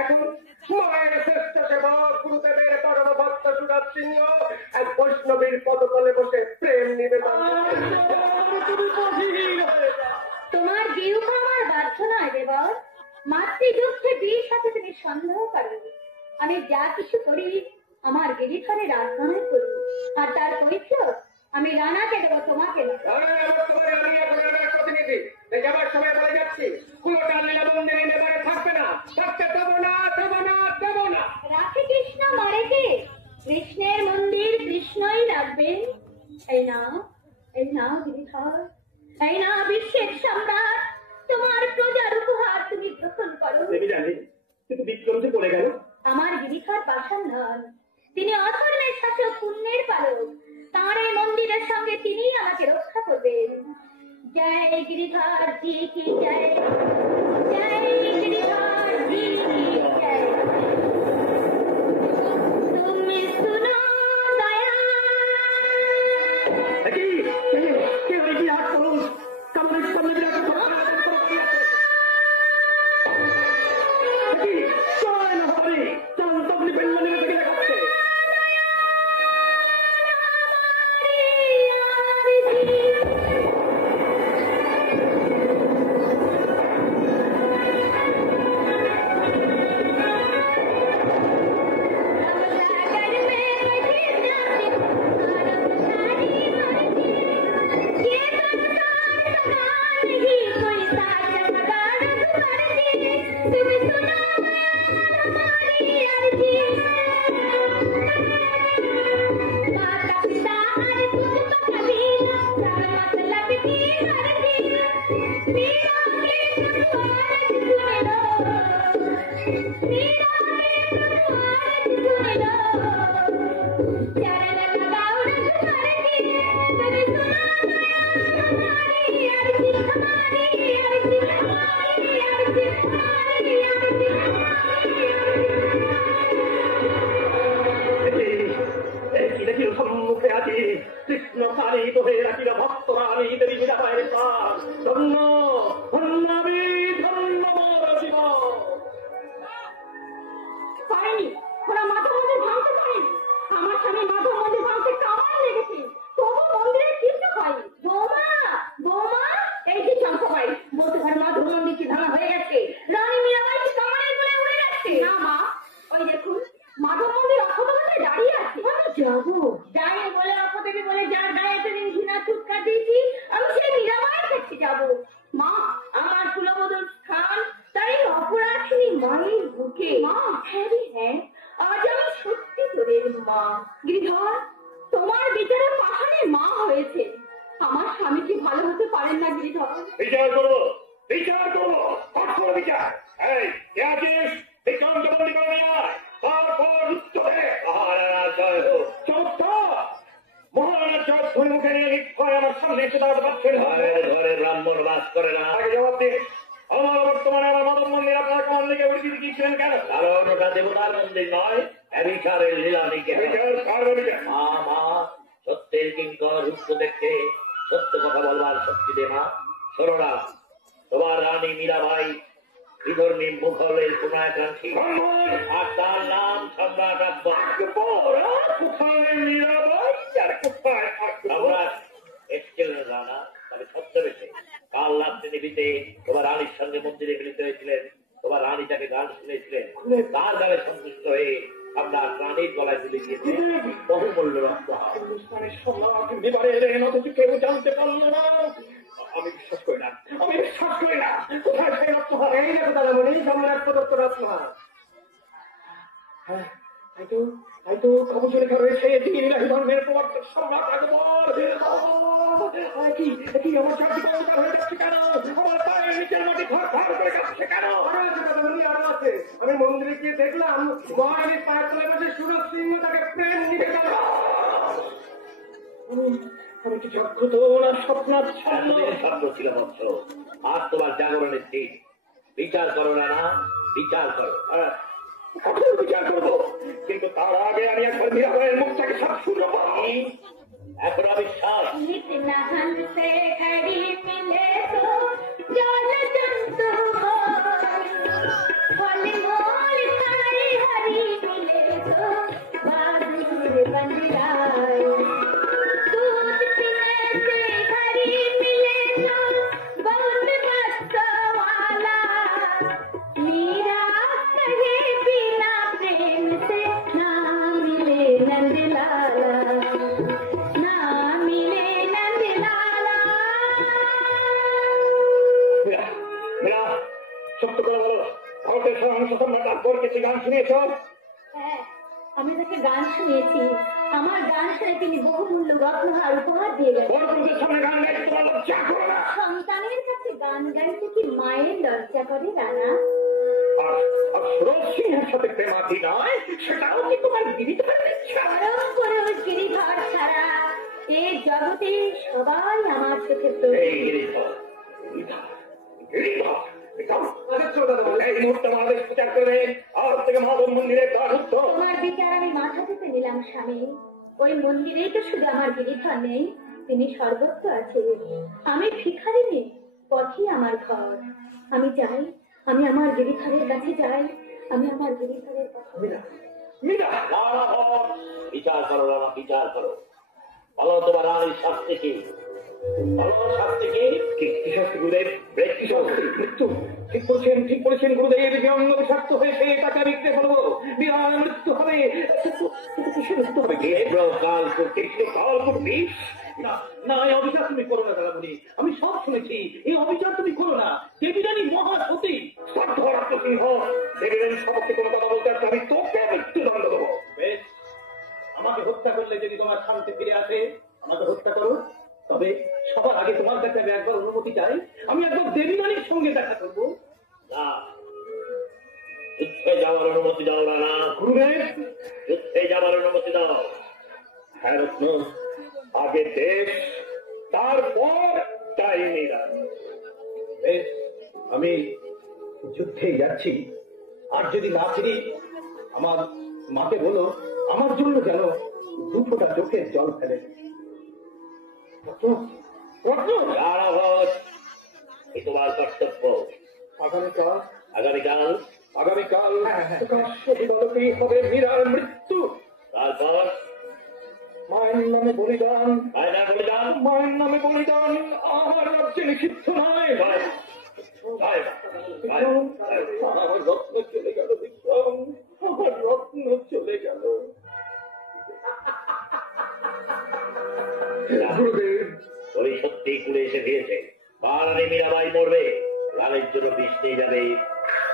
এখন মায়ের শ্রেষ্ঠ সেবক গুরুদেবের পরম ভক্ত সুরজ সিংহ এক বৈষ্ণবীর পদতলে বসে প্রেম নিবেদন। তোমার জিহ্বা আমার বাধ্য নয় দেবর। মাতৃযুদ্ধে বীর সাথে তুমি সন্দেহ করো। আমি যা কিছু করি আমার গিরিধরের আরাধনায় করি, আর তার পবিত্র আমি রানাকে দেবো, তোমাকে না। প্রতিনিধি যাবার সময় বলে যাচ্ছি, পুরোটা লীলাবন্দিনী মেবারে থাকবে না, থাকতে দেবো না দেবো না দেবো না। রাখে কৃষ্ণ মরে কে? কৃষ্ণের মন্দির কৃষ্ণই রাখবেন। এই না গিরিধর, এই না বিশ্বের সম্রাট, তোমার প্রজার উপহার তুমি গ্রহণ করো। দেবী জানি, কিন্তু বিক্রম যে পড়ে গেল। আমার গিরিধর পাষাণ নন, তিনি অধর্মের শাসক, পুণ্যের পালক। তাঁর এই মন্দিরের সঙ্গে তিনিই আমাকে রক্ষা করবেন। জয় গিরিধর জি কি জয়, জয় গিরিধর জি কি জয়। তুমি শুনো দয়া, সম্মুখে আছি কৃষ্ণ সারিত হয়ে রাখিল ভক্তরা নিজেদের মীরাবাইয়ের প্রাণ। ধন্য ধন্য আমি, ধন্য মোর জীবন। পারেনি, ওরা মাথা মন্দির ভাঙতে পারেনি। আমার স্বামী মাথা মন্দির ভাঙতে কামান লেগেছে, তবু মন্দিরে কিছু হয়নি। বৌমা, বৌমা, এই যে চম্পাবাই বলতে পারে মাধব মন্দির কি ভাঙা হয়ে গেছে, রানী মীরাবাই কি কামানের বলে উড়ে যাচ্ছে। না মা, ওই দেখুন মাধব মন্দির অক্ষতভাবে দাঁড়িয়ে আছে। আমি যাবো যাই বলে অক্ষদেবী বলে যার গায়ে এতদিন ঘৃণা চুটকা দিয়েছি, আমি সেই মীরাবাইয়ের কাছে যাবো। মা, আমার কুলবধূর স্থান তাই অপরাধিনী মায়ের বুকে। মা, হ্যাঁ রে হ্যাঁ, আজ আমি সত্যি তোরের মা। গিরিধর, তোমার বিচারে পাহাড়ে মা হয়েছে। আমার স্বামী কি ভালো হতে পারেন না গিরিধর? বিচার করবো, বিচার করবো, কঠোর বিচার। এই কে আছিস? বিক্রমকে বন্দি করে নিয়ে আয়, তারপর উত্তরে মহারাজ জয় হোক। চমৎকার! মহারাজ জয় ধরে মুখে নিয়ে নিক্ষয় আমার সামনে এসে দাঁড়াতে পারছেন না। ঘরে ব্রাহ্মণ বাস করে না। আগে জবাব দিন, আমার বর্তমানে আমার মাধব মন্দির আপনার কেমন দিকে উড়িয়ে দিয়েছিলেন কেন? কারণ ওটা দেবতার মন্দির নয়, বিচারের লীলানিকে। বিচার কার বিচার? মা মা, সত্যের কিঙ্কর রূপ দেখতে সত্য কথা বলবার শক্তি দে মা। শোনো না, তোমার রানী মীরাবাই বিধর্মী মুঘলের পুনায়কাঙ্ক্ষী, আর তার নাম সম্রাট আকবর। কোথায় মীরাবাই আর কোথায় সম্রাট এসেছিলেন রানা, তবে ছদ্মবেশে। কাল রাত্রি নিবিতে তোমার রানীর সঙ্গে মন্দিরে মিলিত হয়েছিলেন। তোমার রানী তাকে গান শুনেছিলেন, তার গানে সন্তুষ্ট হয়ে সম্রাট রানীর গলায় তুলে দিয়েছিলেন বহুমূল্য রক্ত। সম্রাট বিবারে এলেন, অথচ কেউ জানতে পারলো না। আমি বিশ্বাস করি না, আমি বিশ্বাস করি না। কোথায় সেই রত্নহার? এই দেখো দাদামণি, সম্রাট প্রদত্ত রত্নহার। হ্যাঁ, তাই তো কাগজে লেখা রয়েছে দীনরাহি ধর্মের প্রবর্তক সম্রাট আকবর। কি আমার চারদিকে অন্ধকার হয়ে যাচ্ছে কেন? আমার পায়ের নিচের মাটি ঘর ঘর করে যাচ্ছে কেন? আরো আছে, আমি মন্দিরে গিয়ে দেখলাম মহারানীর পায়ের তলায় বসে সুরজ সিংহ তাকে প্রেম নিবেদন। আমি কি জাগ্রত না স্বপ্নাচ্ছন্ন? স্বপ্ন ছিল বৎস, আর তোমার জাগরণের ঠিক। বিচার করো না, বিচার করো। কঠোর বিচার করবো, কিন্তু তার আগে আমি একবার মীরাবাইয়ের মুখটাকে সব শুনবো। এখন অবিশ্বাস। इतना हमसे घड़ी मिले तो जान जंतु फल मोल सारी हरी मिले तो बादुर बन जाए। दूध पीने से घड़ी मिले तो बहुत मस्त वाला, मीरा कहे बिना प्रेम से ना मिले नंद लाला, ना मिले नंद लाला। মীরা, সত্য করে বলো, ভারতের সহংস সম্রাট আকবরকে কি গান শুনিয়েছ? হ্যাঁ, আমি তাকে গান শুনিয়েছি। আমার গান শুনে তিনি বহুমূল্য রত্নহার উপহার দিয়ে গেছেন। ওর পুরুষের সামনে গান গাইতে তোমার লজ্জা করে না? সন্তানের কাছে গান গাইতে কি মায়ের লজ্জা করে রানা? আর সুরজ সিংহের সাথে প্রেমাধি নয়, সেটাও কি তোমার গিরিধরের ইচ্ছা? পরম পুরুষ গিরিধর ছাড়া এই জগতে সবাই আমার চোখে এই গিরিধর, গিরিধর, এই মুহূর্তে আমাদের বিচার করে আজ থেকে মাধব মন্দিরের দ্বার উদ্ধ। তোমার বিচার আমি মাথা পেতে নিলাম স্বামী। ওই মন্দিরেই তো শুধু আমার গিরিধর নেই, তিনি সর্বত্র আছেন। আমি ভিখারি নেই, পথই আমার ঘর। আমি যাই, আমি আমার গিরিধরের কাছে যাই, আমি আমার গিরিধরের কাছে। মীরা, বিচার করো রানা, বিচার করো। বলো তোমার রানীর শাস্তি কি? বলো শাস্তি কি? কি শাস্তি গুরুদেব? কি শাস্তি? মৃত্যু। ঠিক বলেছেন গুরুদেব, যে অঙ্গ বিষাক্ত হয়েছে তাকে বিক্রে ফেলবো, বিরাট মৃত্যু হবে। কিসের মৃত্যু হবে? কাল বিষ। না না, এই অবিচার তুমি করো না দাদামণি, আমি সব শুনেছি। এই অবিচার তুমি করো না। দেবী রানী মহাসতী। সিংহ দেবীর সপক্ষে কোনো কথা বলতে আসলে আমি তোকে মৃত্যুদণ্ড দেবো। বেশ, আমাকে হত্যা করলে যদি তোমার শান্তি ফিরে আসে, আমাকে হত্যা করো। তবে সবার আগে তোমার কাছে আমি একবার অনুমতি চাই, আমি একবার দেবী রানীর সঙ্গে দেখা করবো। না, তুচ্ছ যুদ্ধে যাওয়ার অনুমতি দাও রানা। গুরুদেব, যুদ্ধে যাওয়ার অনুমতি দাও। হ্যাঁ রত্ন, আগে দেশ, তারপর ডাইনিরা। বেশ, আমি যুদ্ধে যাচ্ছি। আর যদি না ফিরি, আমার মাকে বলো আমার জন্য যেন 2 ফোঁটা চোখের জল ফেলে। রানাঘোষ, এ তোমার কর্তব্য। আগামীকাল আগামীকাল আগামীকাল প্রতিবাদকেই হবে মীরার মৃত্যু। তারপর মায়ের নামে বলিদান, আয়না বলিদান। মায়ের নামে বলিদান আমার রাজ্যে নিষিদ্ধ নয়। জয় জয় জয় জয়। আমার রত্ন চলে গেল বিক্রম, আমার রত্ন চলে গেল। গুরুদেব, ওই সত্যি কুলে এসে ফিরেছে। বারানি মীরাবাই মরবে, রানের জন্য বিষ নিয়ে যাবে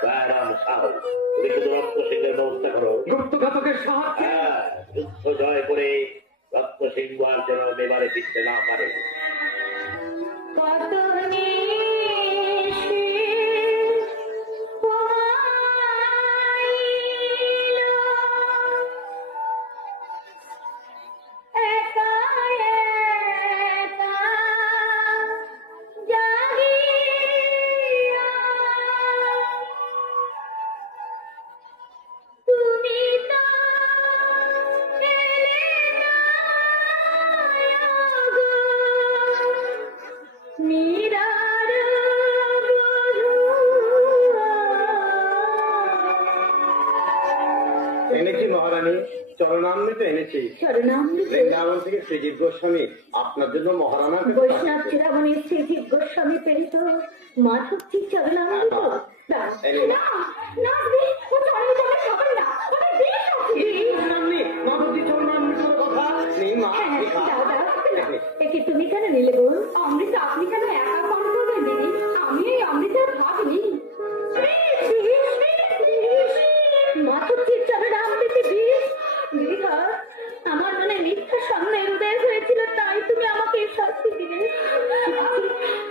দয়ারাম সাহু। তুমি শুধু রত্ন সিংহের ব্যবস্থা করো। গুপ্তঘাতকের সাহায্যে হ্যাঁ, যুদ্ধ জয় করে রত্ন সিংহ আর যেন মেবারে ফিরতে না পারে। কত নিশি পোহাইল, একা একা জাগিয়া, তুমি তো এলে না গো, মীরার এনেছি মহারানী, চরণামৃত এনেছি। শরণামৃত। বৃন্দাবন থেকে শ্রীজীব গোস্বামী আপনার জন্য মহারানা বৈষ্ণব চিরামণি শ্রীজীব গোস্বামী প্রেরিত মা শক্তি চরণামৃত। না না না, ও চরণে চরণে খাবেন না, ওদের বেশ আছে। চরণামৃত কথা নেই মা। হ্যাঁ, দাও, দাও, না। একে তুমি কেন নিলে বোন? অমৃত আপনি কেন একা পান করবেন দিদি? আমি এই অমৃতের ভাগ নিই। মা শক্তির চরণামৃত বিষ। দিদিঘর, আমার মনে মিথ্যা সন্দেহের উদয় হয়েছিল, তাই তুমি আমাকে এই শাস্তি দিলে।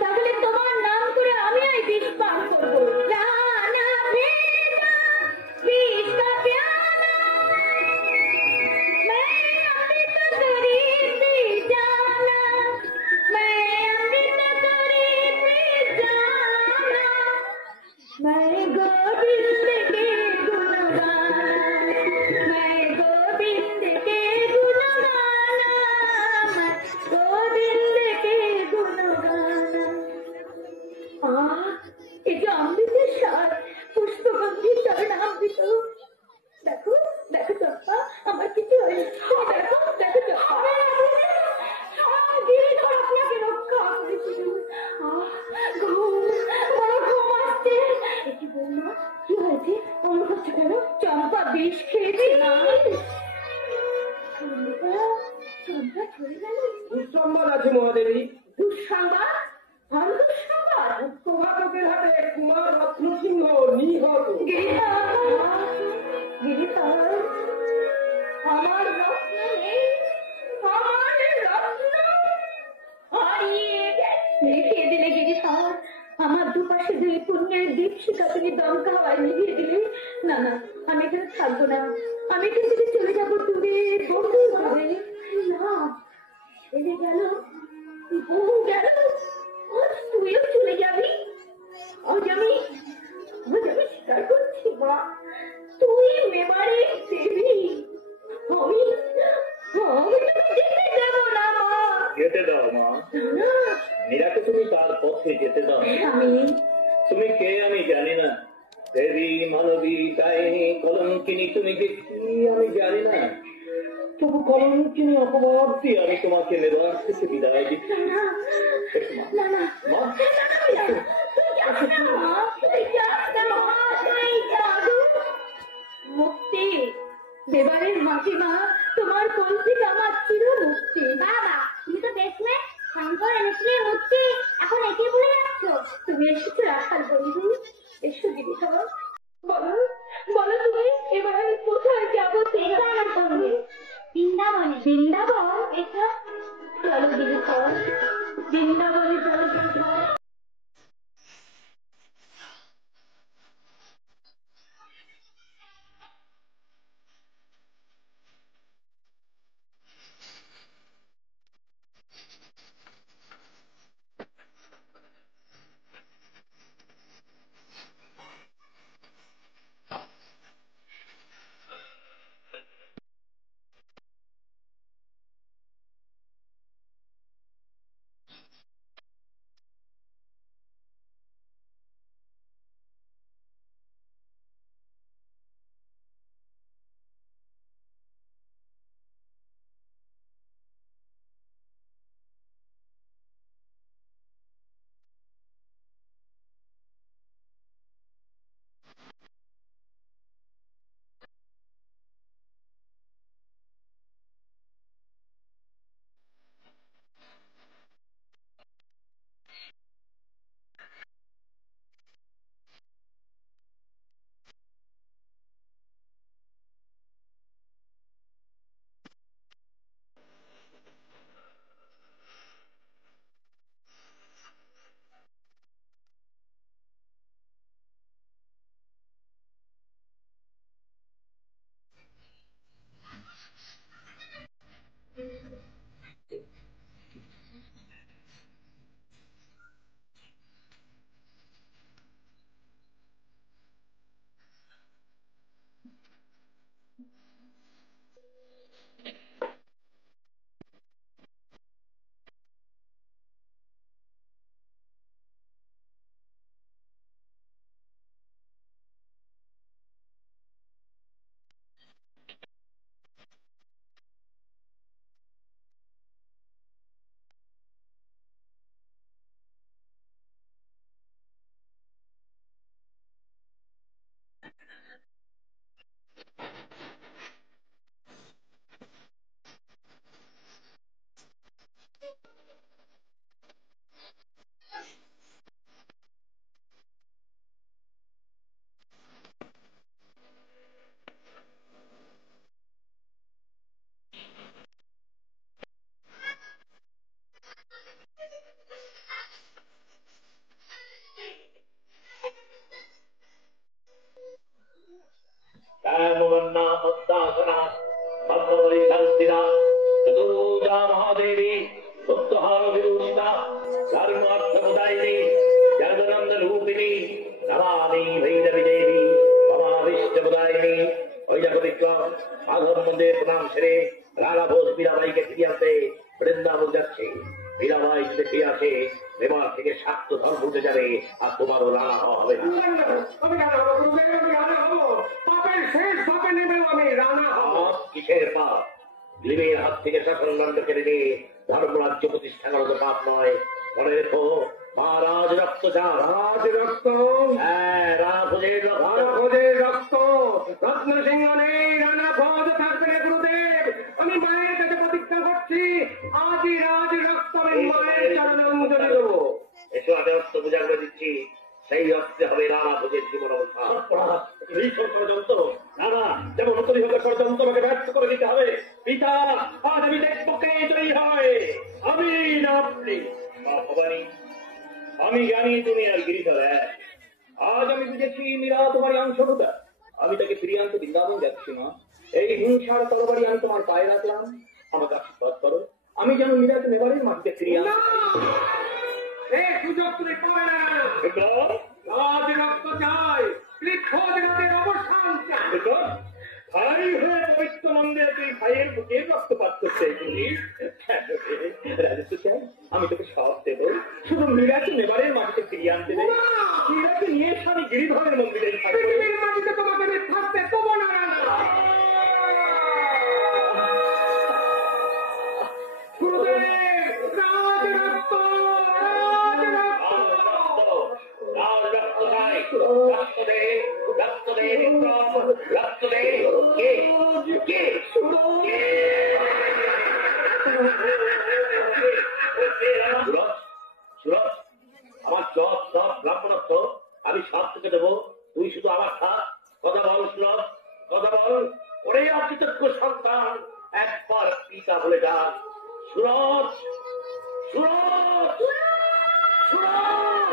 তাহলে তোমার নাম করে আমি এই বিষ পান করবো। রানা ভেজা বিষ का प्याला, मैं अमृत करी पी जाना, मैं अमृत करी पी जाना, मैं गोविंद के गुण गाना, मैं गोविंद के गुण गाना, मैं गोविंद के गुण गाना। এই যে অমৃতের স্বাদ, পুষ্পগন্ধি চরণামৃত। দেখো দেখো চম্পা, আমার কিছু হয়নি। দেখো দেখো চম্পা, গিরিধর আপনাকে রক্ষা করেছিল। ঘুম, বড় ঘুম আসছে। এটি বললো, কি হয়েছে? অমর করছে কেন? চম্পা বিষ খেয়েছে না? চম্পা চম্পা চলে গেল। দুঃসংবাদ আছে মহাদেবী। দুঃসংবাদ? ভালো দুঃসংবাদ? গুপ্তঘাতকের হাতে কুমার রত্ন সিংহ নিহত। গিরিধর, আমার রত্ন নেই, আমার রত্ন হারিয়ে গেছে। লিখিয়ে দিলে গিরিধর, আমার দুপাশে 2 পুণ্যের দীপশিখা তুমি দমকা হাওয়ায় লিখিয়ে দিলে। না না, আমি এখানে থাকবো না, আমি এখান থেকে চলে যাবো দূরে, বহু দূরে। না, চলে গেল, বহু গেল, আজ তুইও চলে যাবি। আজ আমি স্বীকার করছি মা, তুই মেবারের দেবী। আমি তোকে যেতে দেব না মা। যেতে দাও মা, না, মীরাকে তুমি তার পথে যেতে দাও। আমি তুমি কে আমি জানি না, দেবী মানবী ডাইনি কলঙ্কিনী, তুমি যে কি আমি জানি না, তবু কলঙ্কিনী অপবাদ দিয়ে আমি তোমাকে মেবার থেকে বিদায় দিচ্ছি। না না না, মা, তুই যাস না মা, তুই যাস না মা, তুই যাবি। মুক্তি, দেবারের মাটি মা, তোমার কোল থেকে আমার চির মুক্তি। বাবা, তুমি তো দেখলে শঙ্কর এনেছিলে মুক্তি, এখন একে বলে যাচ্ছ। তুমি এসেছো রাখার বন্ধু, এসো গিরিধর। বলো বলো, তুমি এবার আমি কোথায় যাবো? আমার সঙ্গে বৃন্দাবনে। বৃন্দাবন? এটা চলো গিরিধর, বৃন্দাবনে চলো গিরিধর। বলি শান্তিদা চতুর্ভুজা মহাদেবী সত্যহার বিদূষিতা ধর্মার্থপ্রদায়িনী জগদানন্দ রূপিণী নমামি ভৈরবী দেবী মমাভীষ্টপ্রদায়িনী। ওই দেখো বিক্রম মাধব মন্দিরে প্রণাম সেরে রানা ঘোষ মীরাবাইকে ফিরিয়ে আনতে বৃন্দাবন যাচ্ছে। মীরাবাই যদি ফিরে আসে এবার থেকে শাক্ত ধর্ম উঠে যাবে আর তোমারও রানা হওয়া হবে না। আমি রানা হবো গুরুদেব, আমি রানা হবো। পাপের শেষ পাপে নেবেও আমি রানা হবো। কিসের পাপ? লিমের হাত থেকে শাসনদণ্ড কেড়ে নিয়ে ধর্মরাজ্য প্রতিষ্ঠা করা তো পাপ নয়। মনে রেখো মহারাজ রক্ত যা রাজ রক্ত, হ্যাঁ রানা ভোজের রানা ভোজের রক্ত, রত্ন সিংহ নেই, রানা ভোজ থাকবে না গুরুদেব। আমি মায়ের কাছে প্রতিজ্ঞা করছি, আজই রাজ রক্ত আমি মায়ের চরণে অঞ্জলি দেবো। এসো আগে অস্ত্র পূজা করে দিচ্ছি, সেই অস্ত্রে হবে রানা ভোজের জীবন অবস্থা। এই ষড়যন্ত্র রানা যেমন করি হবে ষড়যন্ত্রকে ব্যর্থ করে দিতে হবে। পিতা আজ আমি দেখবো কে জয়ী হয়, আমি না আপনি। মা ভবানী আমি জানি তুমি আর গিরিধর এক। আজ আমি বুঝেছি মীরা তোমারই অংশটা। আমি তাকে ফিরিয়ে আনতে বৃন্দাবন যাচ্ছি না। এই হিংসার তরবারি আমি তোমার পায়ে রাখলাম, আমাকে আশীর্বাদ করো। আমি যেন মীরাকে নেবারের মাটিতে ফিরিয়ে না, আনতে। এই সুযোগ তুমি পাবে না। বিক্রম, রাজ রক্ত চাই, বৃক্ষরাজের অবসান চাই। বিক্রম, ভাই হয়ে পবিত্র মন্দিরে তুই ভাইয়ের বুকে রক্তপাত করতে এসেছিস। রাজস্ব চাই, আমি তোকে সব দেবো, শুধু মীরাকে নেবারের মাটিতে ফিরিয়ে আনতে দেবে। মীরাকে নিয়ে স্বামী গিরিধরের মন্দিরে থাকবে। পৃথিবীর মাটিতে তোমাকে আমি থাকতে দেবো না রানা। গুরুদেব, রাজ রক্ত, রাজ রক্ত। রক্ত দে রক্ত দে বিক্রম রক্ত দে। কে কে সুরজ, সুরজ আমার চপ সব ব্রাহ্মণত্ব আমি সব থেকে দেবো, তুই শুধু আমার থাক। কথা বল সুরজ, কথা বল। ওরে অকৃতজ্ঞ সন্তান, একবার পিতা বলে ডাক। সুরজ, সুরজ, সুরজ।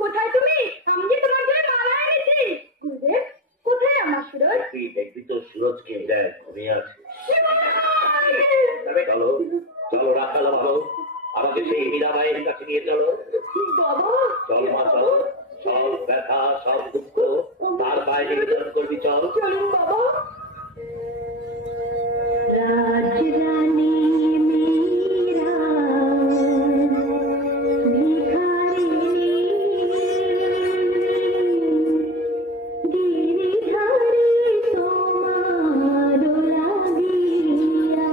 কোথায় তুমি? আমি যে তোমার জন্য মালা এনেছি। গুরুদেব, কোথায় আমার সুরজ? তুই দেখবি তো সুরজকে দেখ ঘুমিয়ে আছে। চলো চলো রাখাল ভালো, আমাকে সেই মীরাবাইয়ের কাছে নিয়ে চলো। বাবা, চল মা চল, সব ব্যথা সব দুঃখ তার পায়ে নিবেদন করবি। চল চলুন বাবা। রাজরানী মীরা ভিখারিণী গিরিধারী তোমার লাগিয়া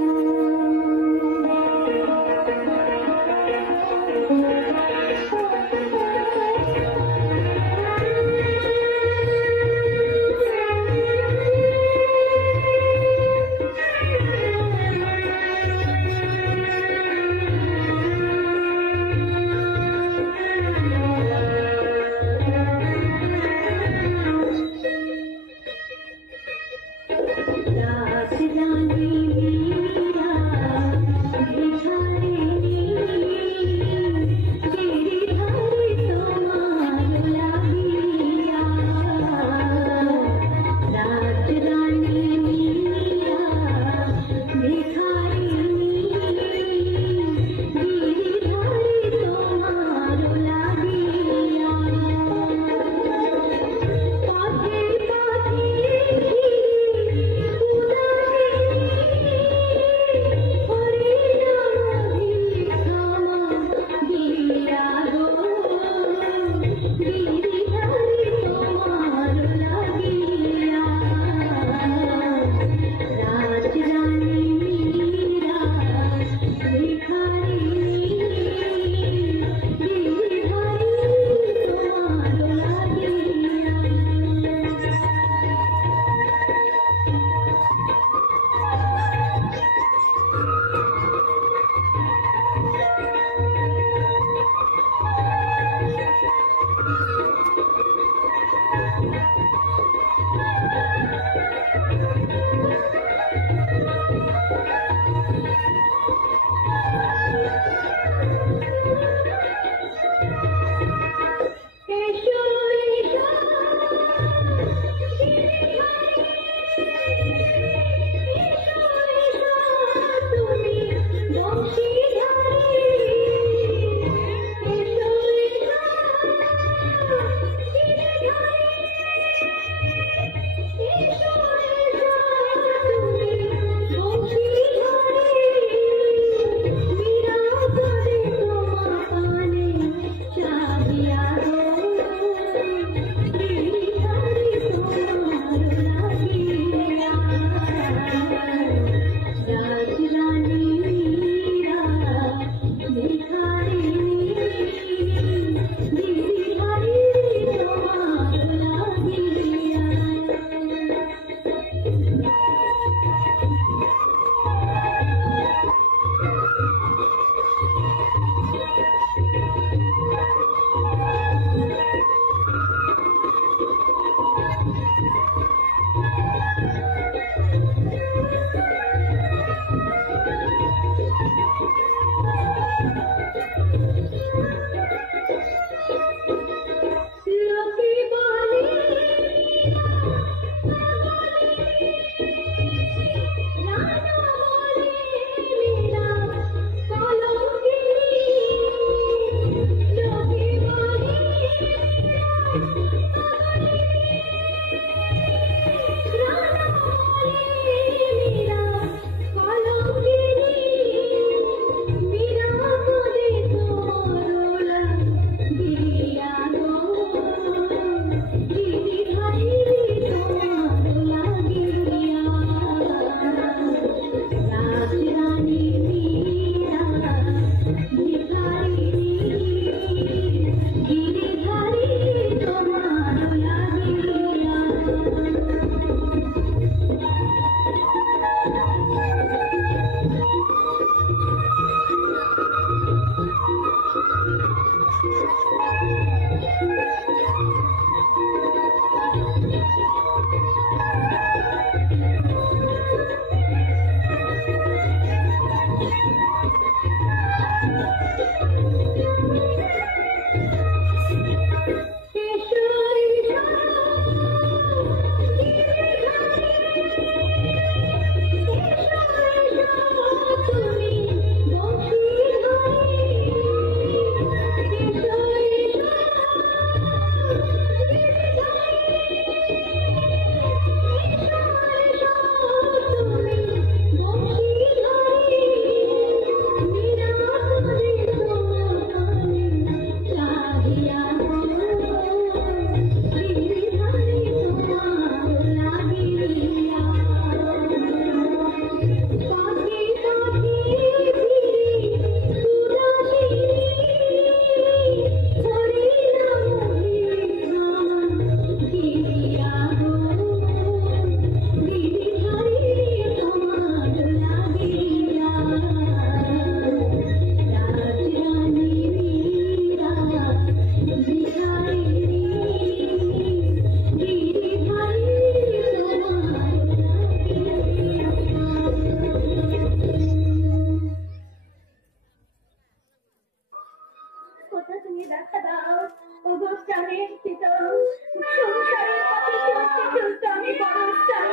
শুনতে আমি বড় চাই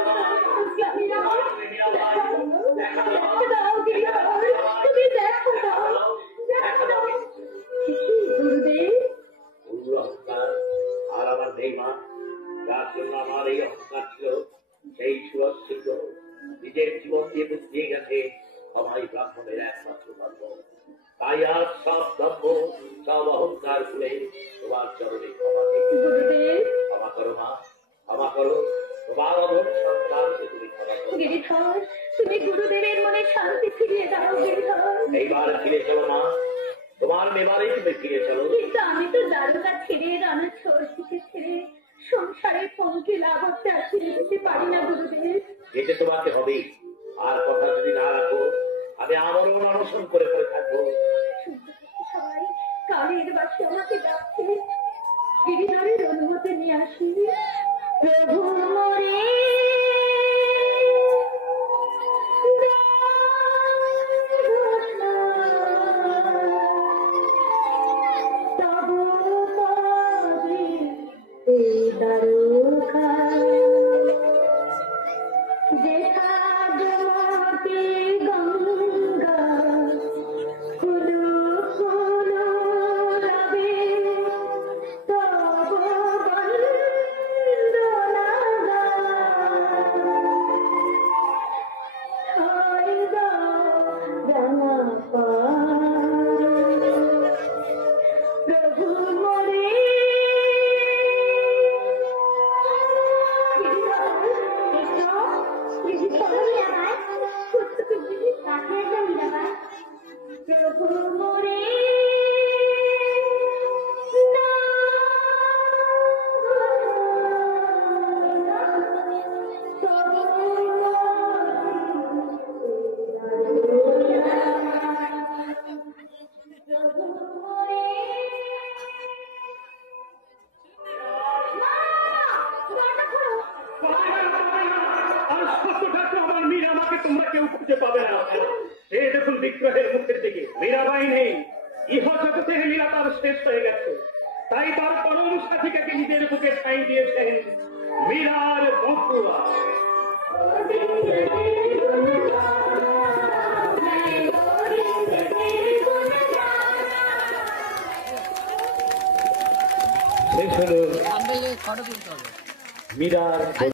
দাও গিরিধর, তুমি দেখো দাও, দেখো দাও। গুরুদেব, গুরুর অহংকার আর আমার নেই মা, যার জন্য আমার এই অহংকার ছিল সেই সুরক্ষিত নিজের জীবন দিয়ে বুঝিয়ে গেছে সবাই ব্রাহ্মণের একমাত্র ধর্ম। তাই আজ সব ধর্ম সব অহংকার ভুলে তোমার চরণে ক্ষমা চাই। গুরুদেব, ক্ষমা করো মা, ক্ষমা করো, তোমার অধম সন্তানকে তুমি ক্ষমা করো। গিরিধর, তুমি গুরুদেবের মনে শান্তি ফিরিয়ে দাও গিরিধর। এইবার ফিরে চলো মা, তোমার মেবারে তুমি ফিরে চলো। কিন্তু আমি তো দারোগা ছেড়ে রানা ছোড়কে ছেড়ে সংসারের পঙ্কি লাভতে ছেড়ে দিতে পারি না গুরুদেব। যেতে তোমাকে হবে, আর কথা যদি না রাখো আমি আমরণ অনশন করে করে থাকবো। শুনতে পাচ্ছি সবাই, কালের বাসে আমাকে ডাকছে। গিরিধরের অনুমতি নিয়ে আসি। প্রভু মোরে আর সত্য থাকলে আমার মীরা আমাকে তোমরা কেউ খুঁজে পাবে না। সে দেখুন বিগ্রহের মুখের দিকে মীরাবাই নেই, ইহ জগতে মীরা তার শেষ হয়ে গেছে। তাই তার পরম সাথীকে নিজের বুকে ঠাঁই দিয়েছেন মীরার বকুয়া। শেষ হলো মীরার